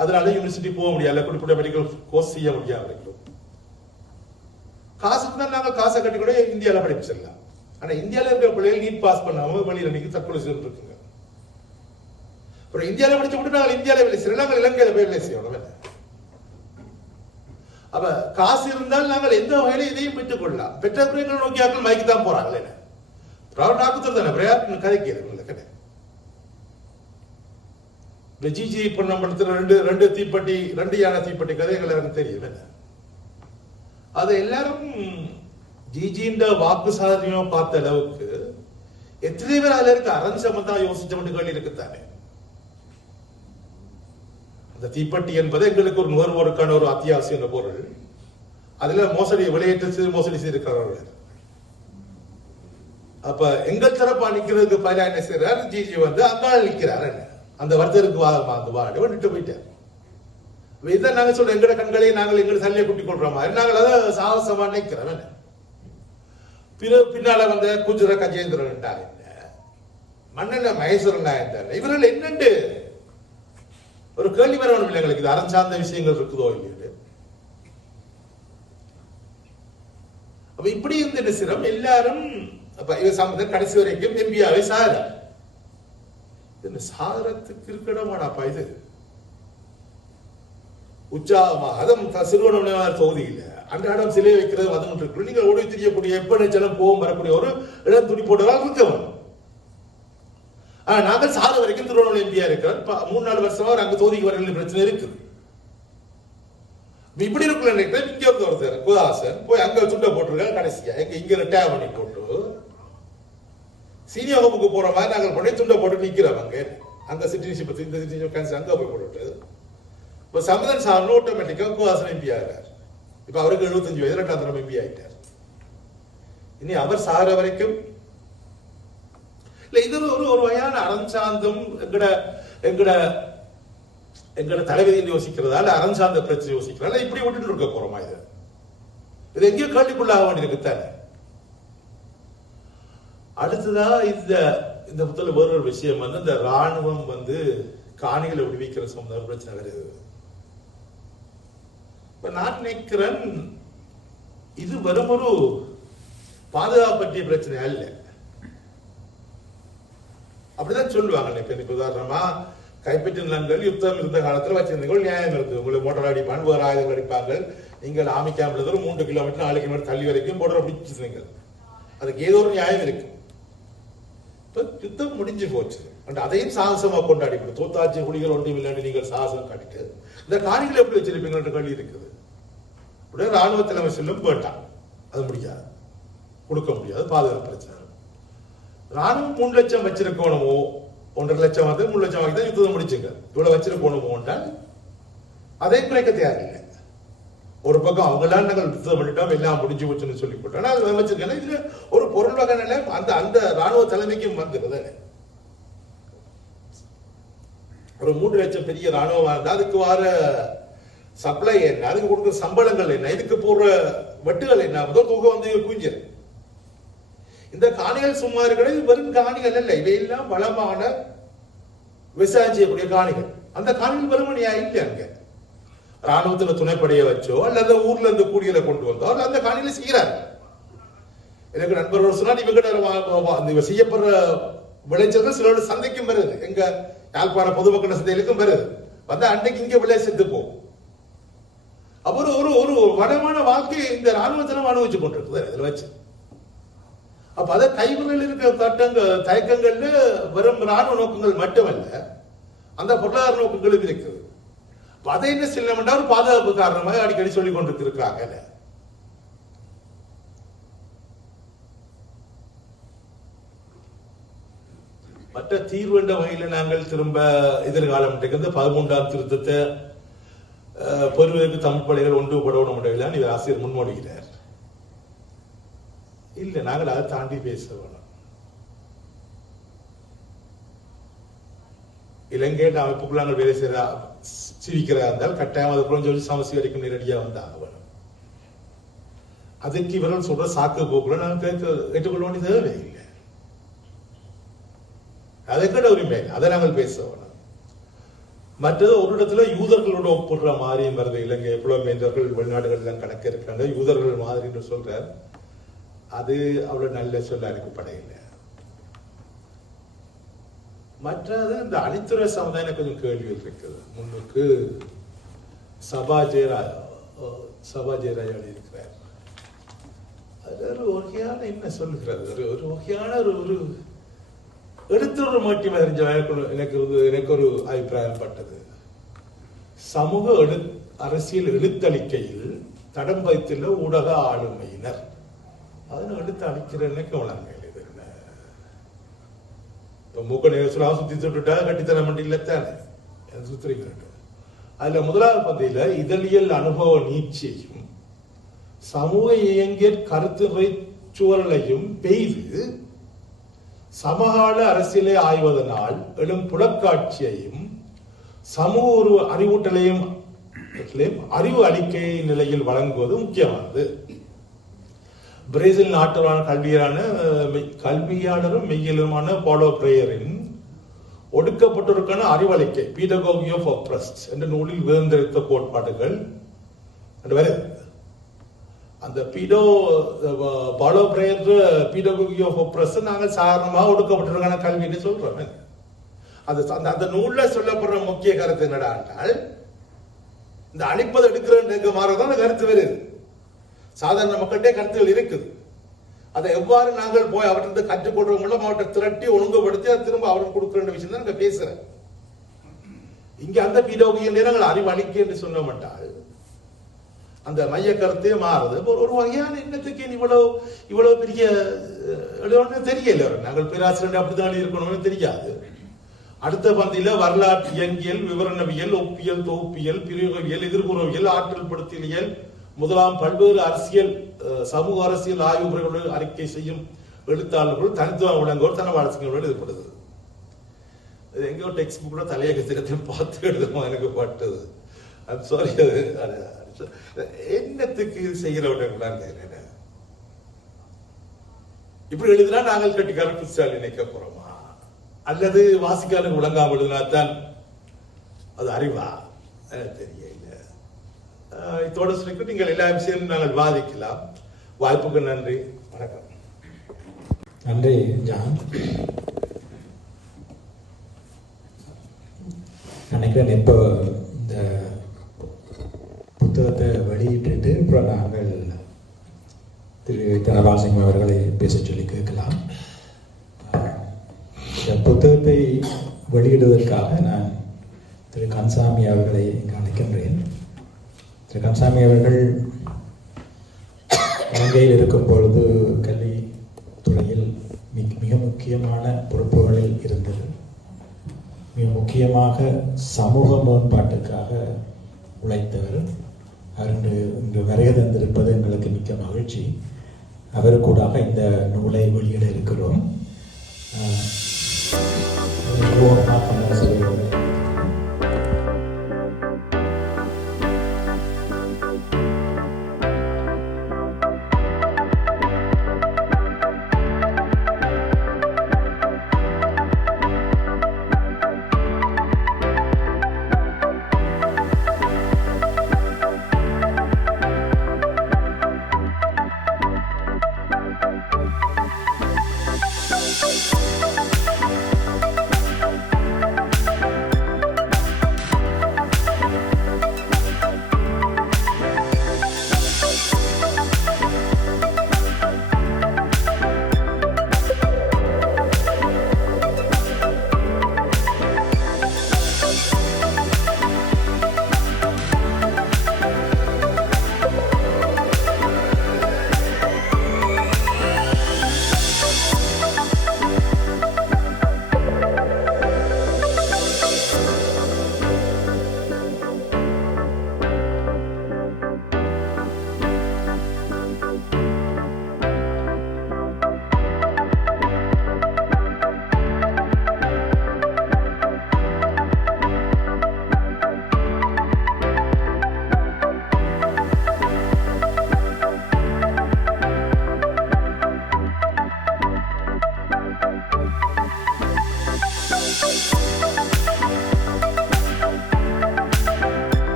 அதனால யூனிவர்சிட்டி போக முடியாது, குறிப்பிட்ட மெடிக்கல் கோர்ஸ் செய்ய முடியாது. காசுக்கு தான் நாங்கள் காசை கட்டி கூட இந்தியாவில படிச்சிடலாம். ஆனா இந்தியாவில இருக்கிற பிள்ளைகள் நீட் பாஸ் பண்ணாம வெளியில நீங்க தற்கொலை செய்து இருக்குங்க. அப்புறம் இந்தியாவில படிச்சு கூட நாங்கள் இந்தியாவில வேலை செய்யறோம், நாங்கள் இலங்கையில போய் வேலை செய்யணும். அப்ப காசு இருந்தால் நாங்கள் எந்த வகையில இதையும் பெற்றுக் கொள்ளலாம். பெற்ற பிள்ளைகள் நோக்கியாக்கள் மயக்கு தான் போறாங்களே. ரெண்டு தீப்பெட்டி 2 யானை தீப்பெட்டி கதை எல்லாருக்கும் தெரியும். அது எல்லாரும் ஜிஜின்ற வாக்கு சாதனையோ பார்த்த அளவுக்கு எத்தனை பேர் அதுல இருக்கு அரஞ்சமந்தா யோசிச்ச கேள்வி இருக்குத்தானே. அந்த தீப்பெட்டி என்பது எங்களுக்கு ஒரு நுகர்வோருக்கான ஒரு அத்தியாவசிய பொருள். அதுல மோசடி விளையாட்டு மோசடி செய்திருக்கிறார்கள். அப்ப எங்கள் தரப்பா நிக்கிறதுக்கு பதிலா என்ன செய்யறாரு, ஜிஜி வந்து அங்கால நிக்கிறாரு. அந்த வர்த்தருக்கு வாடி விட்டு போயிட்டார். இதான் நாங்க சொல்றோம், எங்கட கண்களை நாங்கள் எங்க சல்லியை குட்டி கொள்றோம் மாதிரி நாங்கள் அதை சாகசமா நிக்கிறோம். பின்னால வந்த குஜர கஜேந்திரன் மன்னன மகேஸ்வரன் இவர்கள் என்னண்டு ஒரு கேள்வி வரணும் இல்லை எங்களுக்கு. இது அறம் சார்ந்த விஷயங்கள் இருக்குதோ இல்லையா? அப்ப இப்படி இருந்த சிரம் எல்லாரும் கடைசி வரைக்கும் எம்பியாவே சார சாகரத்துக்கு இருக்கடமாடாப்பா இது உற்சாகமாக சிறுவன தொகுதியில் அன்றாடம் சிலை வைக்கிறது வந்து நீங்கள் ஓடி தெரியக்கூடிய எப்ப நினைச்சாலும் போகும் வரக்கூடிய ஒரு இடம் துணி போட்டதால் இருக்கணும். நாங்கள் சாத வரைக்கும் திருவண்ணாமலை எம்பியா இருக்கிறோம். 3-4 வருஷமா அங்க தொகுதிக்கு வர பிரச்சனை இருக்குது. இப்படி இருக்குள்ள நினைக்கிறேன். இங்க ஒருத்தர் குதாசன் போய் அங்க சுண்ட போட்டிருக்காங்க. கடைசியா இங்க ரிட்டையர் பண்ணி போட்டு சீனியர் வகுப்புக்கு போற மாதிரி நாங்கள் பண்ணி துண்டை போட்டு நிக்கிறோம். அங்க சிட்டிசன்ஷிப் அங்க போய் போட்டு இப்ப சம்பந்தன் சார் ஆட்டோமேட்டிக்கா கோவாசன் எம்பி ஆகிறார். இப்ப அவருக்கு 75 வயது 2ஆம் தரம் எம்பி ஆயிட்டார். இனி அவர் சாகிற வரைக்கும் இல்ல, இது ஒரு வகையான அரசாந்தம் எங்கட தலைவதியை யோசிக்கிறதா இல்ல அரசாந்த பிரச்சனை யோசிக்கிறதா இப்படி விட்டுட்டு இருக்க போறோமா? இது எங்கேயோ கேள்விக்குள்ளாக வேண்டியிருக்குத்தானே. அடுத்ததா இந்த புத்தகத்துல வேறொரு விஷயம் வந்து இந்த ராணுவம் வந்து காணிகளை விடுவிக்கிற சம்பந்தம் பிரச்சனை வருது. இப்ப நான் நினைக்கிறேன் இது வெறும் ஒரு பாதுகாப்பு பற்றிய பிரச்சனை அல்ல. அப்படிதான் சொல்லுவாங்க. இப்ப உதாரணமா கைப்பற்றி நிலங்கள் யுத்தம் இருந்த காலத்துல வச்சிருந்தீங்க, நியாயம் இருக்கு. உங்களுக்கு மோட்டார் அடிப்பாங்க, வேறு ஆயுதங்கள் அடிப்பாங்க. நீங்கள் ஆமி கேம்ப்ல 3 கிலோமீட்டர் 4 கிலோமீட்டர் தள்ளி வரைக்கும் போடுற பிடிச்சிருந்தீங்க. அதுக்கு ஏதோ ஒரு நியாயம் இருக்கு. யுத்தம் முடிஞ்சு போச்சு, அதையும் சாகசமா கொண்டாடி தோத்தாட்சி குடிகள் ஒன்றும் இல்லாண்டு நீங்கள் சாகசம் காட்டிட்டு இந்த காணிகளை எப்படி வச்சிருப்பீங்க கேள்வி இருக்குது. உடனே ராணுவ தலைமை செல்லும் போட்டான், அது முடியாது, கொடுக்க முடியாது, பாதுகாப்பு பிரச்சனை. ராணுவம் 3 லட்சம் வச்சிருக்கணுமோ, 1.5 லட்சம் வந்து 3 லட்சம் வாங்கி தான் யுத்தம் முடிச்சுங்க. இவ்வளவு வச்சிருக்கணுமோ என்றால் அதை குறைக்க தேவையில்லை. ஒரு பக்கம் அவங்களாம் நாங்கள் யுத்தம் பண்ணிட்டோம் எல்லாம் முடிஞ்சு போச்சுன்னு சொல்லி போட்டோம். அது வச்சிருக்கேன். இதுல ஒரு பொருள் வகை நிலை அந்த ராணுவ தலைமைக்கும் வந்துருது. ஒரு 3 லட்சம் பெரிய ராணுவம் இருந்தா அதுக்கு வர சப்ளை என்ன, அதுக்கு கொடுக்குற சம்பளங்கள் என்ன, இதுக்கு போடுற வெட்டுகள் என்ன, தொகை வந்து குவிஞ்சிரு. இந்த காணிகள் சும்மா இருக்கிற வெறும் காணிகள் அல்ல, இவையெல்லாம் வளமான விவசாயம் செய்யக்கூடிய காணிகள். அந்த காணிகள் வெறுமனையா இல்லை. அங்க ராணுவத்துல துணைப்படையை வச்சோ அல்லது ஊர்ல இருந்து கூடியலை கொண்டு வந்தோ அல்ல அந்த காணிகளை செய்யறாங்க. எனக்கு நண்பர்கள் சொன்னா இவங்க செய்யப்படுற விளைச்சல்கள் சிலோட சந்தைக்கும் வருது, எங்க யாழ்ப்பாண பொதுமக்கள் சந்தைகளுக்கும் வருது. வந்தா அன்னைக்கு இங்க விளைய செத்து போகும். அப்புறம் ஒரு வளமான வாழ்க்கையை இந்த ராணுவத்தினம் அனுபவிச்சு கொண்டிருக்குது இதுல வச்சு. அப்ப அதை கைவிரல் இருக்கிற தயக்கங்கள்ல வெறும் ராணுவ நோக்கங்கள் மட்டுமல்ல, அந்த பொருளாதார நோக்கங்களும் இருக்குது. அதை என்ன செய்யலாம் ஒரு பாதுகாப்பு காரணமாக அடிக்கடி சொல்லிக் கொண்டிருக்கிறாங்க. மற்ற தீர்வு என்ற வகையில நாங்கள் திரும்ப எதிர்காலம் 13ஆம் திருத்தத்தை பெறுவதற்கு தமிழ் படைகள் ஒன்றுபடணும் என்றால் இவர் ஆசிரியர் முன்மொழிகிறார். இல்ல, நாங்கள் அதை தாண்டி பேச வேணும். இலங்கை அமைப்புக்குள்ள நாங்கள் வேலை செய்ய சிரிக்கிறதா இருந்தால் கட்டாயம் அது சொல்லி சமஸ்தி வரைக்கும் நேரடியா வந்தாங்க வேணும். அதுக்கு இவர்கள் சொல்ற சாக்கு போக்குல நாங்கள் ஏற்றுக்கொள்ள வேண்டிய தேவையில்லை. அதை கூட உரிமை, அதை நாங்கள் பேச வேணும். மற்றது ஒரு இடத்துல யூதர்களோட ஒப்புடுற மாதிரியும் வருது. இலங்கை புலம்பெயர்ந்தவர்கள் வெளிநாடுகள் எல்லாம் கணக்கு இருக்காங்க, யூதர்கள் மாதிரி என்று சொல்றார். அது அவ்வளவு நல்ல சொல்ல அனுப்பப்படையில்லை. மற்றது இந்த அணித்துறை சமுதாயம் கொஞ்சம் கேள்விகள் இருக்குது. முன்னுக்கு சபா ஜெயராஜ் இருக்கிறார். அது ஒரு வகையான என்ன சொல்லுகிறது, ஒரு வகையான ஒரு எடுத்துற மாட்டி அறிஞ்ச எனக்கு ஒரு அபிப்பிராயம் பட்டது. சமூக அரசியல் எழுத்தளிக்கையில் தடம் வைத்துள்ள ஊடக ஆளுமையினர் அதனை எடுத்து அளிக்கிறேன்னு கவனங்க. சுத்தி சுட்டுட்டா கட்டித்தர மண்டியில்தானே சுத்துறீங்க. அதுல முதலாவது பந்தியில இதழியல் அனுபவ நீட்சியையும் சமூக இயங்கிய கருத்துரை சூழலையும் பெய்து சமகால அரசியலை ஆய்வதனால் எழும் புலக்காட்சியையும் சமூக ஒரு அறிவூட்டலையும் அறிவு அளிக்கை நிலையில் வழங்குவது முக்கியமானது. பிரேசில் நாட்டான கல்வியாளரும் மெய்யிலுமான பாலோ பிரேயரின் ஒடுக்கப்பட்டோருக்கான அறிவளிக்கை பீடகோகி ஆஃப் ஆப்ரஸ்ட் என்ற நூலில் விருந்தளித்த கோட்பாடுகள் வருது. அந்த பாலோ பிரேயர் பீடகோகி ஆஃப் ஆப்ரஸ்ட் நாங்கள் சாதாரணமாக ஒடுக்கப்பட்டோருக்கான கல்வின்னு சொல்றோம். அந்த நூல்ல சொல்லப்படுற முக்கிய கருத்து என்னடா என்றால், இந்த அழிப்பது எடுக்கிற மாறதான் கருத்து வருது. சாதாரண மக்கள்கிட்ட கருத்துகள் இருக்குது. அதை எவ்வாறு நாங்கள் போய் அவர்கிட்ட கற்றுக்கொள்ற மூலம் அவற்றை திரட்டி ஒழுங்குபடுத்தி அதை திரும்ப அவருக்கு கொடுக்கிற விஷயம் தான் நாங்கள் பேசுறேன். இங்க அந்த பீடோகிய நேரங்கள் அறிவு அளிக்க என்று சொல்ல மாட்டால் அந்த மைய கருத்தே மாறுது. ஒரு வகையான எண்ணத்துக்கு இவ்வளவு பெரிய தெரியல. நாங்கள் பேராசிரியர் அப்படித்தான் இருக்கணும்னு தெரியாது. அடுத்த பந்தியில வரலாற்று இயங்கியல், விவரணவியல், ஒப்பியல், தொகுப்பியல், பிரிவுவியல், எதிர்ப்புறவியல், ஆற்றல் படுத்தியல் முதலாம் பல்வேறு அரசியல் சமூக அரசியல் ஆய்வு முறைகளோடு அறிக்கை செய்யும் எழுத்தாளர்கள் தனித்துவம் விளங்குவோர் தனவாளர்களோடு ஈடுபடுது. எங்கேயோ டெக்ஸ்ட் புக்ல தலையகத்திரத்தையும் பார்த்து எழுதுமா எனக்கு பட்டது. சாரி, என்னத்துக்கு செய்கிறவர்கள் இப்படி எழுதினா நாங்கள் கட்டிக்காரன் புத்தாளி நினைக்க போறோமா, அல்லது வாசிக்காரனுக்கு விளங்காம எழுதினாத்தான் அது அறிவா தெரியல. இதோட சொல்லிட்டு நீங்கள் எல்லா விஷயம் நாங்கள் வாதிக்கலாம். வாய்ப்புக்கு நன்றி, வணக்கம். நன்றி ஜான். நினைக்கிறேன் இப்போ இந்த புத்தகத்தை வெளியிட்டு அப்புறம் நாங்கள் திரு தனபால்சிங் அவர்களை பேச சொல்லி கேட்கலாம். இந்த புத்தகத்தை வெளியிடுவதற்காக நான் திரு கந்தசாமி அவர்களை இங்கு அழைக்கின்றேன். திரு கந்தசாமி அவர்கள் இலங்கையில் இருக்கும் பொழுது கல்வித்துறையில் மிக முக்கியமான பொறுப்புகளில் இருந்தது. மிக முக்கியமாக சமூக மேம்பாட்டுக்காக உழைத்தவர். அவர் இன்று வருகை தந்திருப்பது எங்களுக்கு மிக்க மகிழ்ச்சி. அவருக்கூடாக இந்த நூலை வெளியிட இருக்கிறோம்.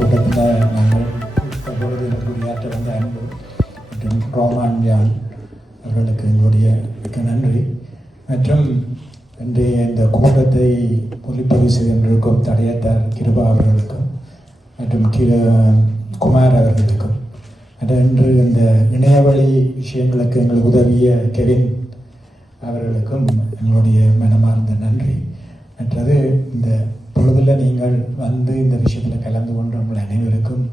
கூட்டத்தில் நாங்கள் அப்பொழுது உரையாற்ற வந்த அன்பு மற்றும் ரோமான் ஜான் அவர்களுக்கு எங்களுடைய மிக்க நன்றி. மற்றும் இன்றைய இந்த கூட்டத்தை ஒளிப்பதிவு செய்திருக்கும் தடையத்தார் கிருபா அவர்களுக்கும் மற்றும் குமார் அவர்களுக்கும், இன்று இந்த இணையவழி விஷயங்களுக்கு எங்களுக்கு உதவிய கெவின் அவர்களுக்கும் எங்களுடைய மனமார்ந்த நன்றி. மற்றது இந்த பொழுதில் நீங்கள் வந்து இந்த விஷயத்தில் கலந்து கொண்ட உங்கள் அனைவருக்கும்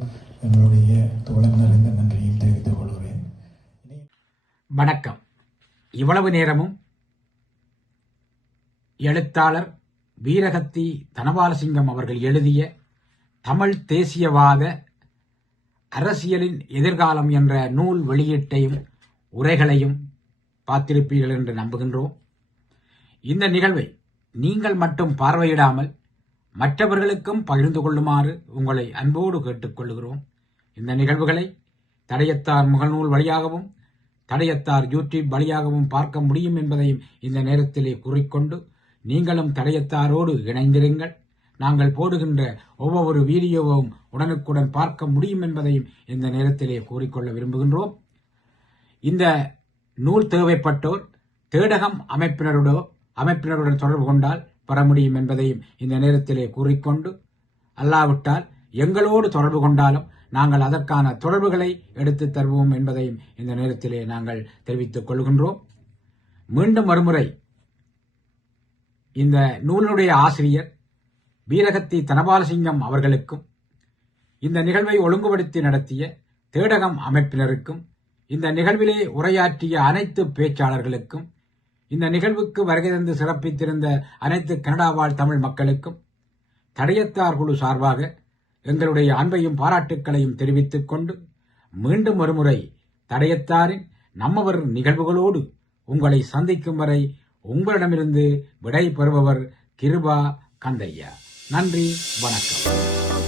எங்களுடைய தோழம் நிறைந்த நன்றியும் தெரிவித்துக் கொள்கிறேன். இவ்வளவு நேரமும் எழுத்தாளர் வீரகத்தி தனபாலசிங்கம் அவர்கள் எழுதிய தமிழ் தேசியவாத அரசியலின் எதிர்காலம் என்ற நூல் வெளியீட்டையும் உரைகளையும் பார்த்திருப்பீர்கள் என்று நம்புகின்றோம். இந்த நிகழ்வை நீங்கள் மட்டும் பார்வையிடாமல் மற்றவர்களுக்கும் பகிர்ந்து கொள்ளுமாறு உங்களை அன்போடு கேட்டுக்கொள்கிறோம். இந்த நிகழ்வுகளை தடயத்தார் முகநூல் வழியாகவும் தடயத்தார் யூடியூப் வழியாகவும் பார்க்க முடியும் என்பதையும் இந்த நேரத்திலே கூறிக்கொண்டு நீங்களும் தடயத்தாரோடு இணைந்திருங்கள். நாங்கள் போடுகின்ற ஒவ்வொரு வீடியோவும் உடனுக்குடன் பார்க்க முடியும் என்பதையும் இந்த நேரத்திலே கூறிக்கொள்ள விரும்புகின்றோம். இந்த நூல் தேவைப்பட்டோர் தேடகம் அமைப்பினருடன் தொடர்பு கொண்டால் பெற முடியும் என்பதையும் இந்த நேரத்திலே கூறிக்கொண்டு, அல்லாவிட்டால் எங்களோடு தொடர்பு கொண்டாலும் நாங்கள் அதற்கான தொடர்புகளை எடுத்துத் தருவோம் என்பதையும் இந்த நேரத்திலே நாங்கள் தெரிவித்துக் கொள்கின்றோம். மீண்டும் ஒருமுறை இந்த நூலினுடைய ஆசிரியர் வீரகத்தி தனபாலசிங்கம் அவர்களுக்கும் இந்த நிகழ்வை ஒழுங்குபடுத்தி நடத்திய தேடகம் அமைப்பினருக்கும் இந்த நிகழ்விலே உரையாற்றிய அனைத்து பேச்சாளர்களுக்கும் இந்த நிகழ்வுக்கு வருகை தந்து சிறப்பித்திருந்த அனைத்து கனடா வாழ் தமிழ் மக்களுக்கும் தடயத்தார் குழு சார்பாக எங்களுடைய அன்பையும் பாராட்டுக்களையும் தெரிவித்துக் கொண்டு மீண்டும் ஒருமுறை தடயத்தாரின் நம்மவர் நிகழ்வுகளோடு உங்களை சந்திக்கும் வரை உங்களிடமிருந்து விடை பெறுபவர் கிருபா கந்தையா. நன்றி, வணக்கம்.